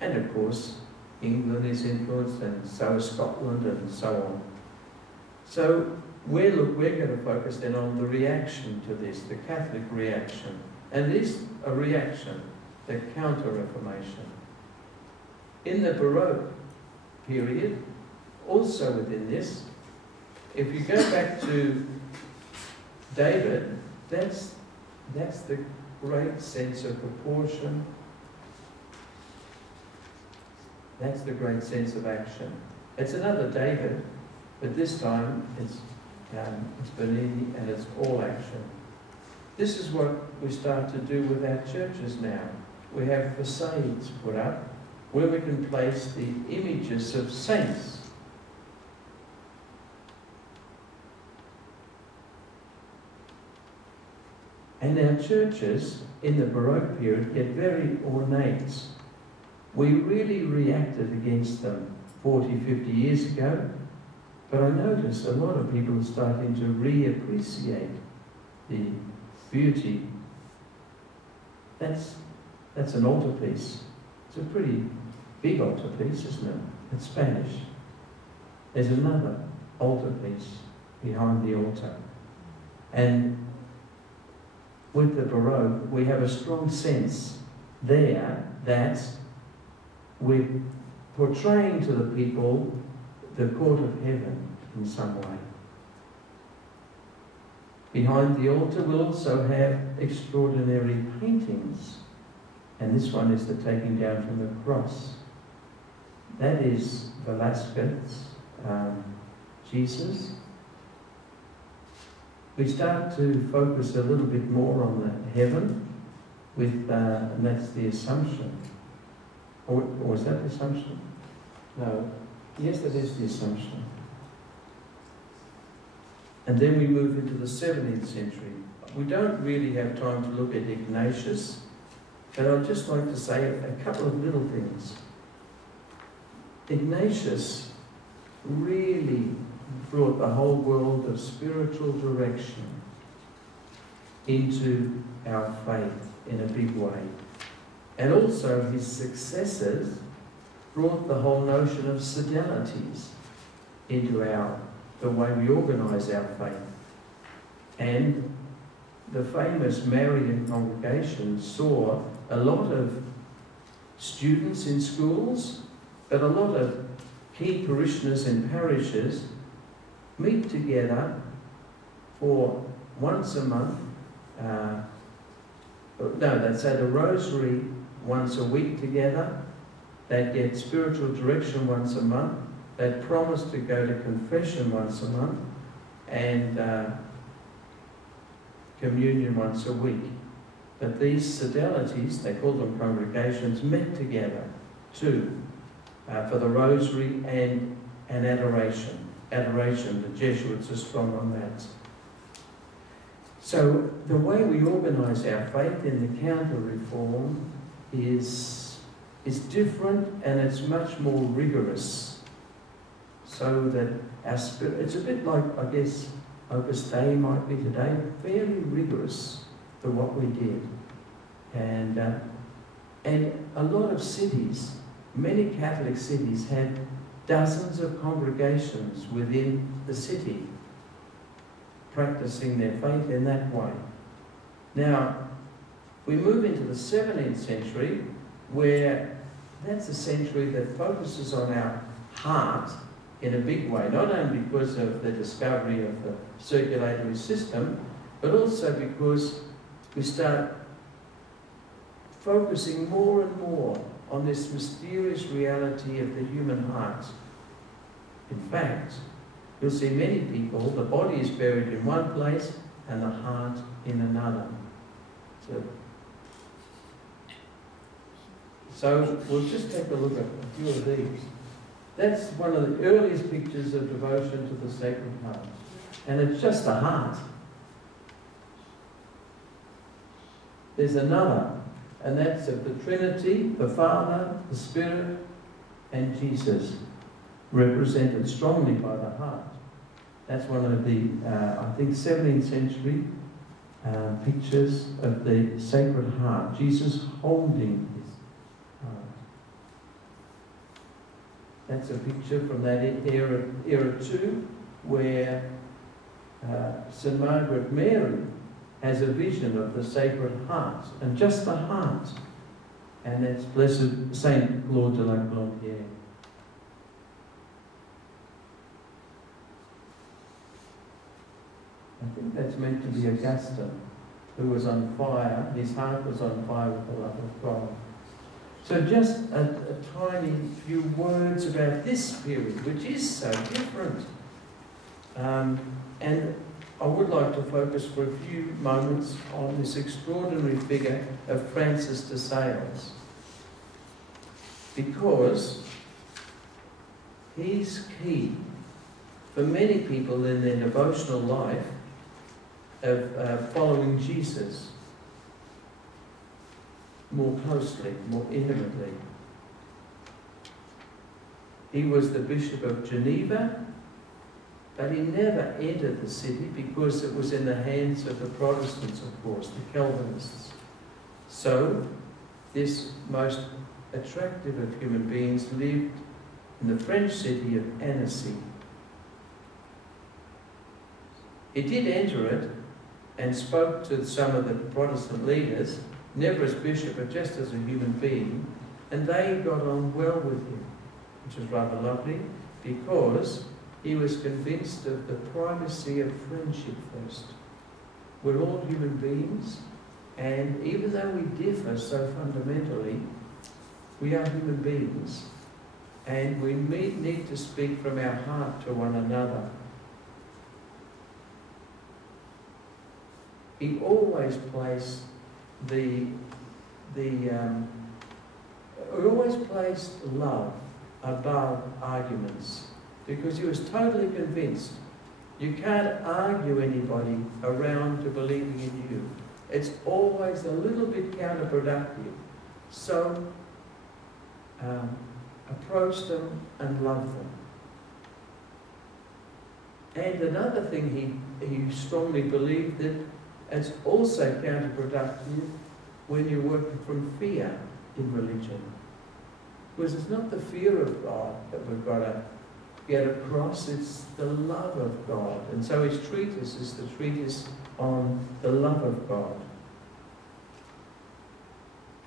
And of course, England is influenced, and so is Scotland, and so on. So we're going to focus then on the reaction to this, the Catholic reaction. And it is a reaction, the Counter-Reformation. In the Baroque period, also within this, if you go back to David, that's the great sense of proportion. That's the great sense of action. It's another David, but this time it's Bernini and it's all action. This is what we start to do with our churches now. We have facades put up where we can place the images of saints. And our churches in the Baroque period get very ornate. We really reacted against them 40, 50 years ago, but I notice a lot of people are starting to reappreciate the beauty. That's an altarpiece. It's a pretty big altarpiece, isn't it? It's Spanish. There's another altarpiece behind the altar. And with the Baroque, we have a strong sense there that we're portraying to the people the court of heaven in some way. Behind the altar we'll also have extraordinary paintings. And this one is the taking down from the cross. That is Velasquez's Jesus. We start to focus a little bit more on the heaven, and that's the Assumption. Or was that the Assumption? No. Yes, that is the Assumption. And then we move into the 17th century. We don't really have time to look at Ignatius, but I'd just like to say a couple of little things. Ignatius really brought the whole world of spiritual direction into our faith in a big way. And also his successors brought the whole notion of sodalities into the way we organise our faith. And the famous Marian congregation saw a lot of students in schools, but a lot of key parishioners in parishes meet together for once a month. They'd say the rosary once a week together. They'd get spiritual direction once a month. They'd promise to go to confession once a month and communion once a week. But these sodalities, they called them congregations, met together too for the rosary and adoration. Adoration, the Jesuits are strong on that. So the way we organise our faith in the counter-reform is different, and it's much more rigorous. So that our spirit, it's a bit like, I guess, Opus Dei might be today, very rigorous for what we did. And a lot of cities, many Catholic cities had dozens of congregations within the city practicing their faith in that way. Now, we move into the 17th century, where that's a century that focuses on our heart in a big way, not only because of the discovery of the circulatory system, but also because we start focusing more and more on this mysterious reality of the human heart. In fact, you'll see many people, the body is buried in one place and the heart in another. So we'll just take a look at a few of these. That's one of the earliest pictures of devotion to the Sacred Heart. And it's just a heart. There's another, and that's of the Trinity, the Father, the Spirit, and Jesus, represented strongly by the heart. That's one of the, I think, 17th century pictures of the Sacred Heart, Jesus holding his heart. That's a picture from that era too, where St. Margaret Mary has a vision of the Sacred Heart, and just the heart. And that's Blessed Saint Claude de la Colombière. I think that's meant to be Augustine, who was on fire. His heart was on fire with the love of God. So just a tiny few words about this period, which is so different. And I would like to focus for a few moments on this extraordinary figure of Francis de Sales, because he's key for many people in their devotional life of following Jesus more closely, more intimately. He was the Bishop of Geneva, but he never entered the city because it was in the hands of the Protestants, of course, the Calvinists. So this most attractive of human beings lived in the French city of Annecy. He did enter it and spoke to some of the Protestant leaders, never as bishop, but just as a human being, and they got on well with him, which was rather lovely, because he was convinced of the primacy of friendship first. We're all human beings, and even though we differ so fundamentally, we are human beings, and we need to speak from our heart to one another. He always placed love above arguments, because he was totally convinced You can't argue anybody around to believing in you. It's always a little bit counterproductive. So approach them and love them. And another thing he strongly believed that it's also counterproductive when you're working from fear in religion. Because it's not the fear of God that we've got to get across, it's the love of God. And so his treatise is the treatise on the love of God.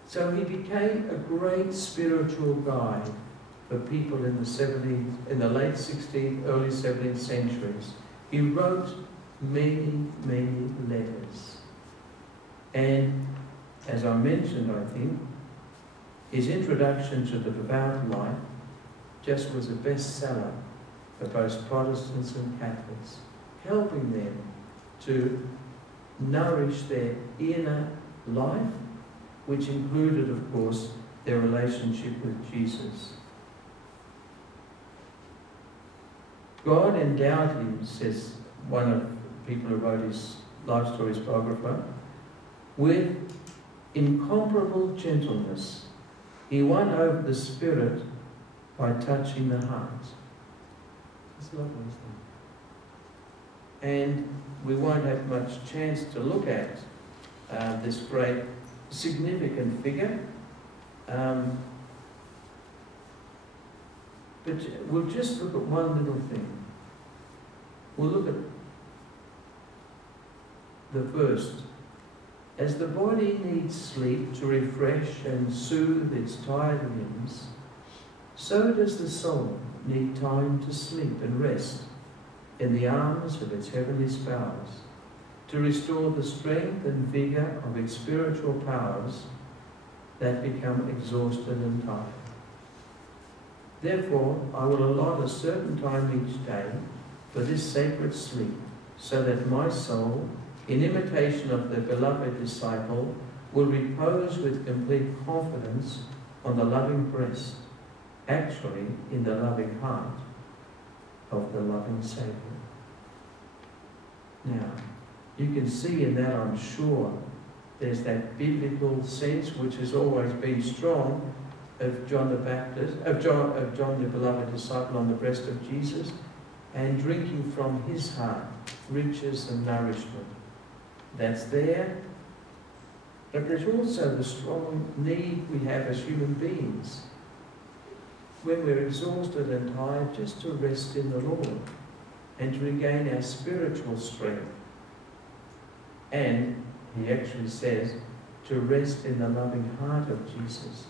So he became a great spiritual guide for people in the late 16th, early 17th centuries. He wrote many, many letters. And as I mentioned, I think, his introduction to the devout life just was a bestseller for both Protestants and Catholics, helping them to nourish their inner life, which included, of course, their relationship with Jesus. God endowed him, says one of the people who wrote his life stories biographer, with incomparable gentleness. He won over the spirit by touching the heart. It's lovely, isn't it? And we won't have much chance to look at this great significant figure. But we'll just look at one little thing. We'll look at the first. As the body needs sleep to refresh and soothe its tired limbs, so does the soul need time to sleep and rest in the arms of its heavenly spouse, to restore the strength and vigour of its spiritual powers that become exhausted and tired. Therefore, I will allot a certain time each day for this sacred sleep, so that my soul, in imitation of the beloved disciple, will repose with complete confidence on the loving breast, actually in the loving heart of the loving Saviour. Now, you can see in that, I'm sure, there's that biblical sense which has always been strong of John the Baptist, of John the beloved disciple on the breast of Jesus, and drinking from his heart riches and nourishment. That's there, but there's also the strong need we have as human beings when we're exhausted and tired, just to rest in the Lord and to regain our spiritual strength. And he actually says to rest in the loving heart of Jesus.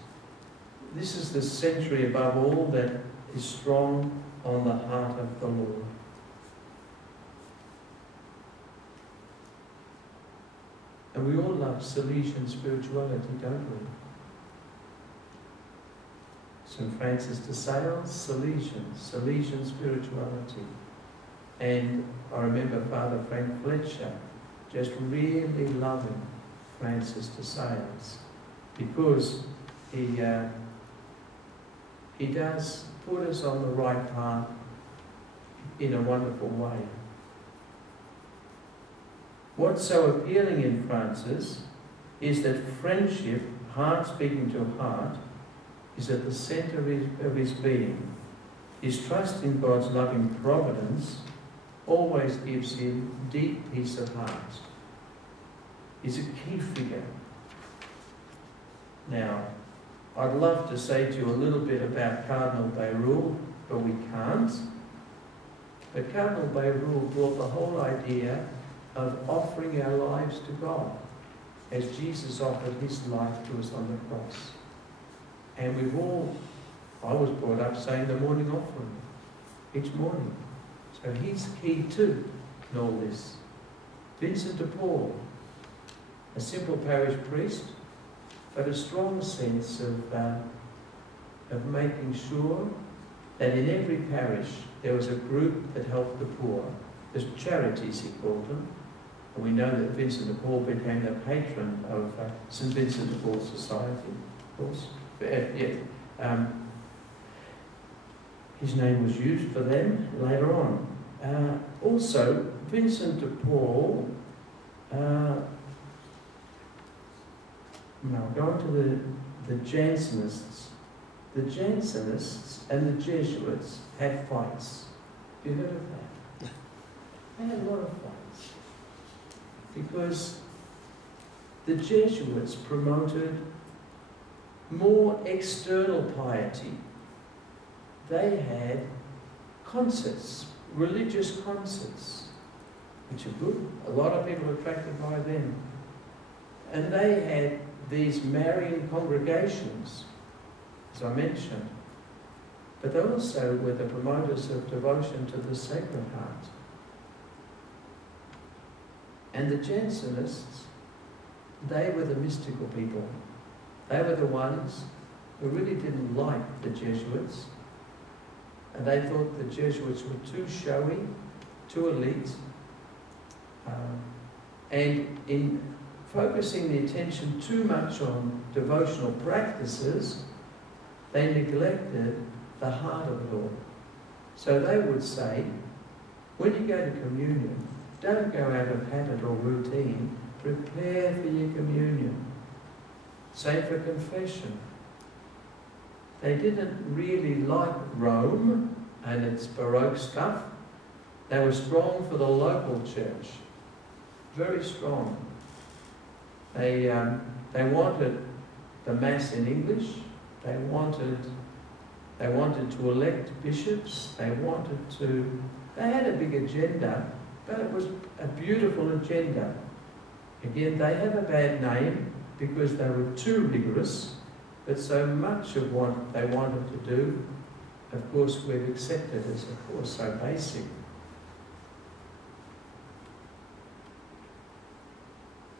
This is the century above all that is strong on the heart of the Lord. And we all love Salesian spirituality, don't we? St. Francis de Sales, Salesian spirituality. And I remember Father Frank Fletcher just really loving Francis de Sales, because he does put us on the right path in a wonderful way. What's so appealing in Francis is that friendship, heart speaking to heart, is at the centre of his being. His trust in God's loving providence always gives him deep peace of heart. He's a key figure. Now, I'd love to say to you a little bit about Cardinal Beyrule, but we can't. But Cardinal Beyrule brought the whole idea of offering our lives to God, as Jesus offered his life to us on the cross. And I was brought up saying the morning offering each morning. So he's key too in all this. Vincent de Paul, a simple parish priest, but a strong sense of making sure that in every parish there was a group that helped the poor. There's charities, he called them. And we know that Vincent de Paul became the patron of St. Vincent de Paul Society, of course. His name was used for them later on. Also, Vincent de Paul, now going to the Jansenists. The Jansenists and the Jesuits had fights. Have you heard of that? They had a lot of fights. Because the Jesuits promoted more external piety. They had concerts, religious concerts, which are good. A lot of people are attracted by them. And they had these marrying congregations, as I mentioned. But they also were the promoters of devotion to the Sacred Heart. And the Jansenists, they were the mystical people. They were the ones who really didn't like the Jesuits. And they thought the Jesuits were too showy, too elite. And in focusing the attention too much on devotional practices, they neglected the heart of it all. So they would say, when you go to communion, don't go out of habit or routine, prepare for your communion. Same for confession. They didn't really like Rome and its Baroque stuff. They were strong for the local church. Very strong. They wanted the Mass in English. They wanted to elect bishops. They had a big agenda, but it was a beautiful agenda. Again, they have a bad name because they were too rigorous, but so much of what they wanted to do, of course, we've accepted as, of course, so basic.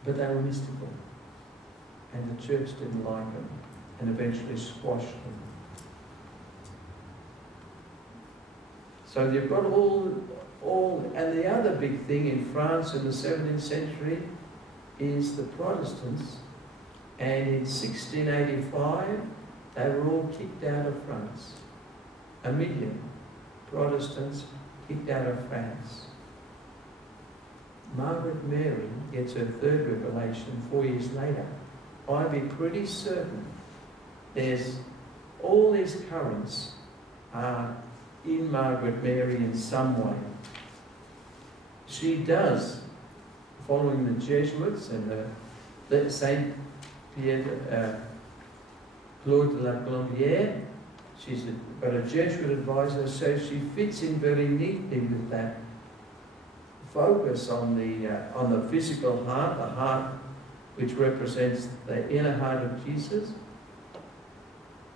But they were mystical, and the church didn't like them, and eventually squashed them. So you've got and the other big thing in France in the 17th century is the Protestants. And in 1685, they were all kicked out of France. 1 million Protestants kicked out of France. Margaret Mary gets her third revelation 4 years later. I'd be pretty certain there's all these currents are in Margaret Mary in some way. She does, following the Jesuits and the Saint Pierre Claude de la Colombière, she's got a Jesuit advisor, so she fits in very neatly with that focus on the physical heart, the heart which represents the inner heart of Jesus.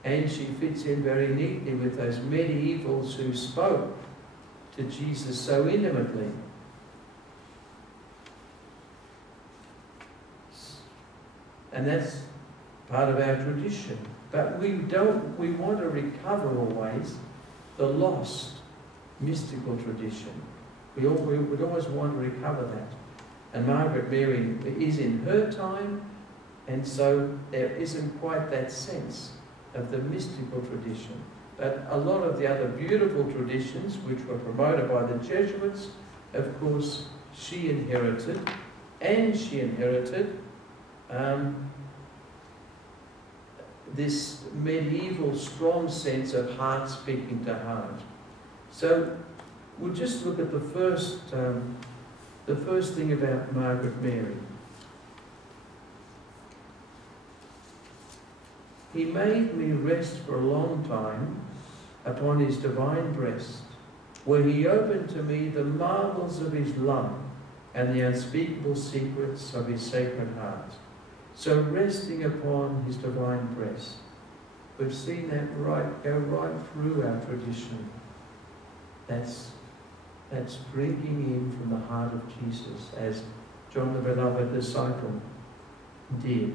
And she fits in very neatly with those medievals who spoke to Jesus so intimately. And that's part of our tradition. But we want to recover always the lost mystical tradition. We would always want to recover that. And Margaret Mary is in her time, and so there isn't quite that sense of the mystical tradition. But a lot of the other beautiful traditions which were promoted by the Jesuits, of course, she inherited, and she inherited this medieval strong sense of heart speaking to heart. So we'll just look at the first thing about Margaret Mary. He made me rest for a long time upon his divine breast, where he opened to me the marvels of his love and the unspeakable secrets of his sacred heart. So resting upon his divine breast, we've seen that go right through our tradition. That's drinking in from the heart of Jesus, as John the beloved disciple did.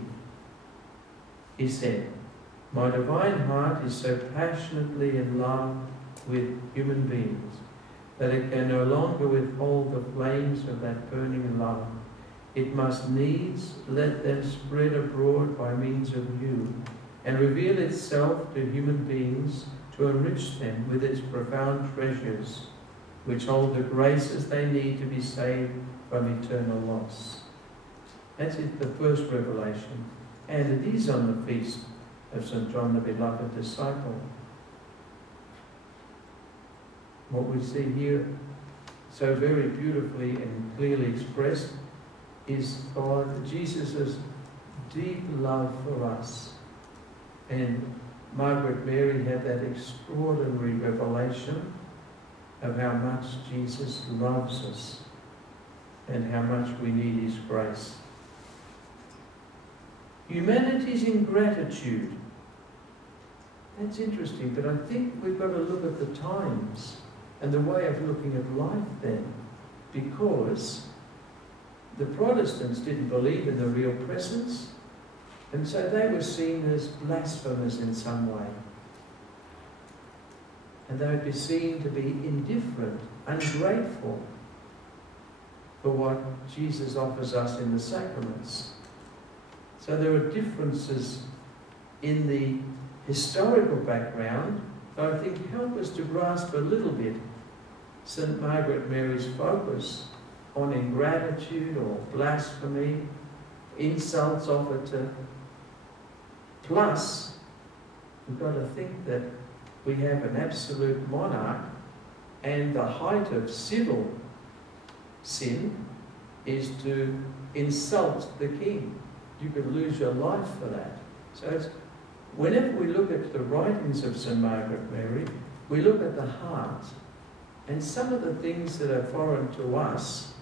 He said, "My divine heart is so passionately in love with human beings that it can no longer withhold the flames of that burning love. It must needs let them spread abroad by means of you, and reveal itself to human beings to enrich them with its profound treasures. which hold the graces they need to be saved from eternal loss. That's it, the first revelation. And it is on the feast of St. John the Beloved Disciple. What we see here so very beautifully and clearly expressed is God, Jesus' deep love for us. And Margaret Mary had that extraordinary revelation of how much Jesus loves us and how much we need his grace. Humanity's ingratitude. That's interesting, but I think we've got to look at the times and the way of looking at life then, because the Protestants didn't believe in the real presence, and so they were seen as blasphemous in some way. And they would be seen to be indifferent, ungrateful for what Jesus offers us in the sacraments. So there are differences in the historical background that I think help us to grasp a little bit St. Margaret Mary's focus on ingratitude or blasphemy, insults offered to. Plus, we've got to think that we have an absolute monarch, and the height of civil sin is to insult the king. You could lose your life for that. So it's, whenever we look at the writings of St. Margaret Mary, we look at the heart, and some of the things that are foreign to us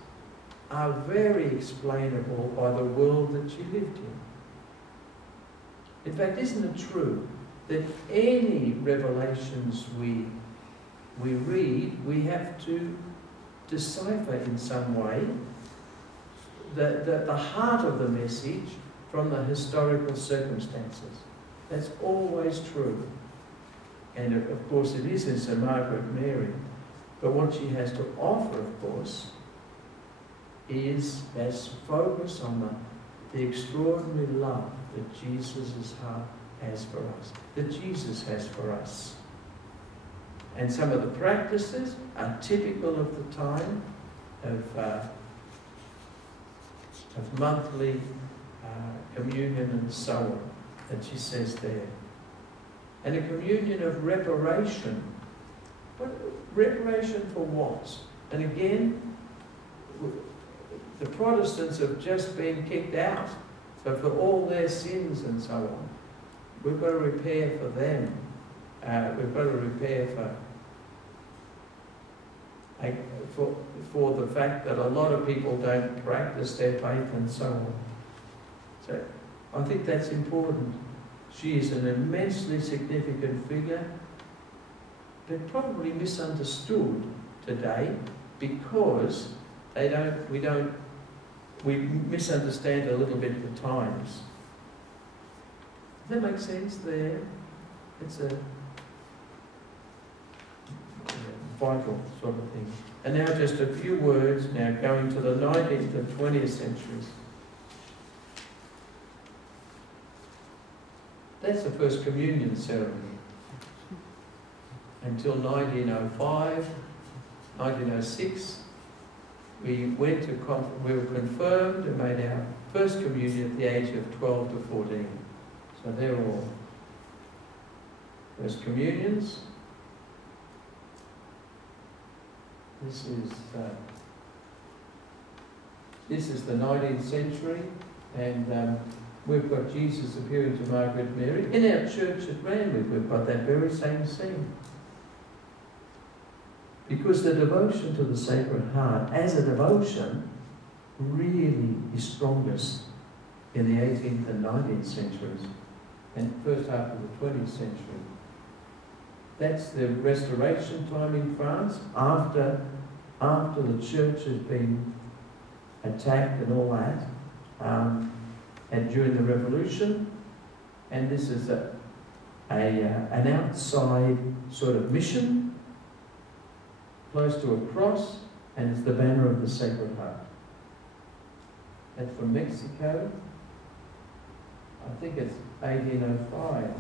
are very explainable by the world that she lived in. In fact, isn't it true that any revelations we read, we have to decipher in some way the heart of the message from the historical circumstances? That's always true. And of course it is in St. Margaret Mary. But what she has to offer, of course, is as focus on the extraordinary love that Jesus' heart has for us, that Jesus has for us. And some of the practices are typical of the time of monthly communion and so on, that she says there. And a communion of reparation. Reparation for what? And again, the Protestants have just been kicked out. So for all their sins and so on, we've got to repair for them. We've got to repair for the fact that a lot of people don't practice their faith and so on. So I think that's important. She is an immensely significant figure, but probably misunderstood today because we misunderstand a little bit the times. Does that make sense there? It's a vital sort of thing. And now just a few words now going to the 19th and 20th centuries. That's the first communion ceremony. Until 1905, 1906, we were confirmed and made our first communion at the age of 12 to 14. So they're all first communions. This is the 19th century, and we've got Jesus appearing to Margaret Mary. In our church at Randwick, we've got that very same scene. Because the devotion to the Sacred Heart, as a devotion, really is strongest in the 18th and 19th centuries, and first half of the 20th century. That's the Restoration time in France, after the church has been attacked and all that, and during the Revolution. And this is an outside sort of mission, close to a cross, and it's the banner of the Sacred Heart. That's from Mexico. I think it's 1805.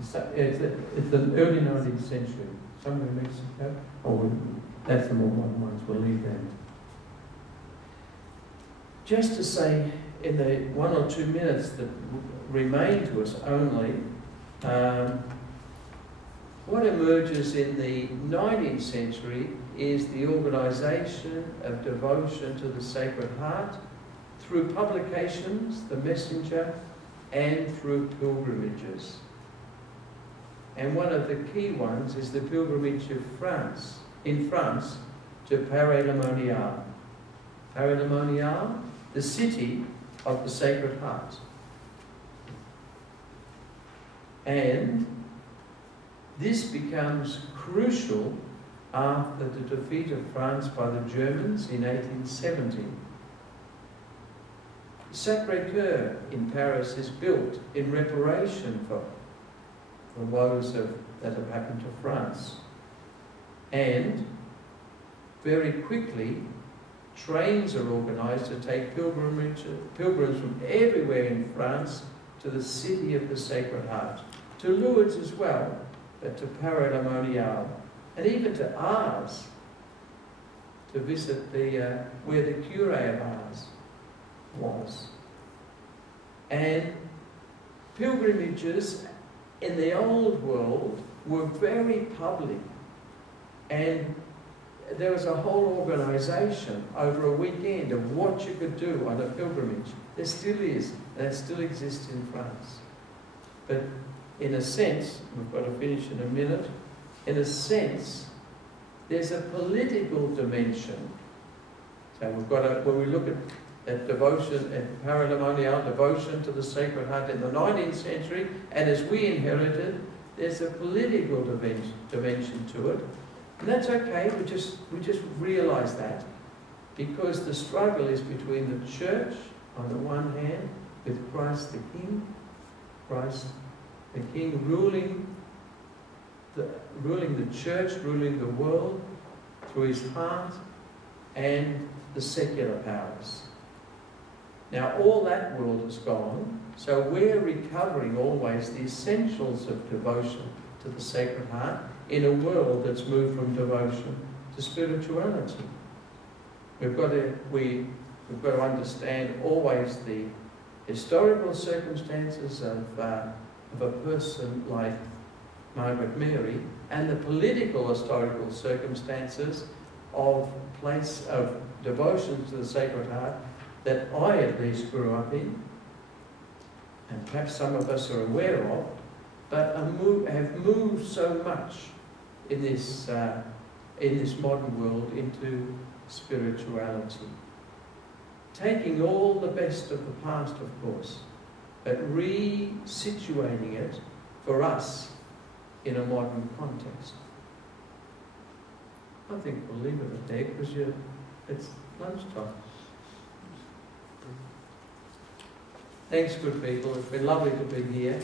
It's the early 19th century. somewhere in Mexico. Oh, that's the more modern ones, we'll leave them. Just to say, in the 1 or 2 minutes that remain to us only, what emerges in the 19th century is the organisation of devotion to the Sacred Heart through publications, the Messenger, and through pilgrimages. And one of the key ones is the pilgrimage of France, in France, to Paris-le-Monial. Paris-le-Monial, the city of the Sacred Heart. And this becomes crucial after the defeat of France by the Germans in 1870. Sacré-Cœur in Paris is built in reparation for the woes that have happened to France. And very quickly, trains are organised to take pilgrims from everywhere in France to the city of the Sacred Heart, to Lourdes as well, but to Paris-le-Monial, and even to Ars, to visit where the curé of Ars was. And pilgrimages in the old world were very public, and there was a whole organisation over a weekend of what you could do on a pilgrimage. There still is, and it still exists in France. But in a sense, we've got to finish in a minute, in a sense, there's a political dimension. So we've got to, when we look at devotion, at Paris-le-Monial, devotion to the Sacred Heart in the 19th century, and as we inherited, there's a political dimension to it. And that's okay, we just realise that, because the struggle is between the Church, on the one hand, with Christ the King, Christ the King ruling the Church, ruling the world through his heart, and the secular powers. Now all that world is gone, so we're recovering always the essentials of devotion to the Sacred Heart in a world that's moved from devotion to spirituality. We've got to understand always the historical circumstances of a person like Margaret Mary, and the political historical circumstances of place of devotion to the Sacred Heart that I at least grew up in, and perhaps some of us are aware of, but have moved so much in this modern world into spirituality. Taking all the best of the past, of course, but re-situating it for us in a modern context. I think we'll leave it at there because it's lunchtime. Thanks, good people. It's been lovely to be here.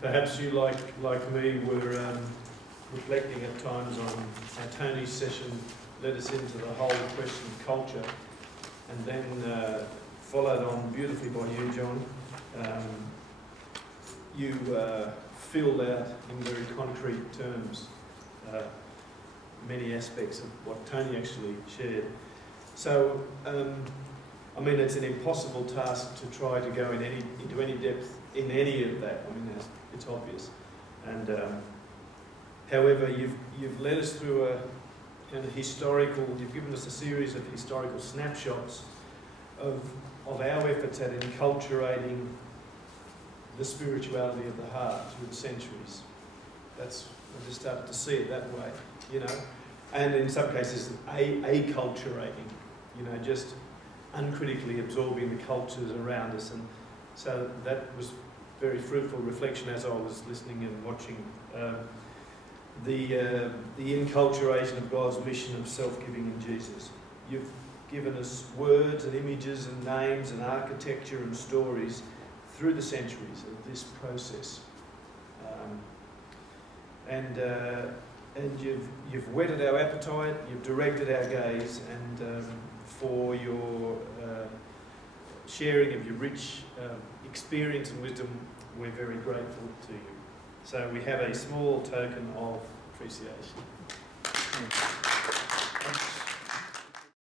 Perhaps you, like me, were reflecting at times on how Tony's session led us into the whole question of culture, and then followed on beautifully by you, John. You filled out in very concrete terms many aspects of what Tony actually shared. So, I mean, it's an impossible task to try to go into any depth in any of that. I mean, it's obvious. And however, you've led us through you've given us a series of historical snapshots of our efforts at enculturating the spirituality of the heart through the centuries. I just started to see it that way, you know. And in some cases, acculturating, you know, just uncritically absorbing the cultures around us. And so that was very fruitful reflection as I was listening and watching the enculturation of God's mission of self-giving in Jesus. given us words and images and names and architecture and stories through the centuries of this process. And you've whetted our appetite, you've directed our gaze, and for your sharing of your rich experience and wisdom, we're very grateful to you. So we have a small token of appreciation.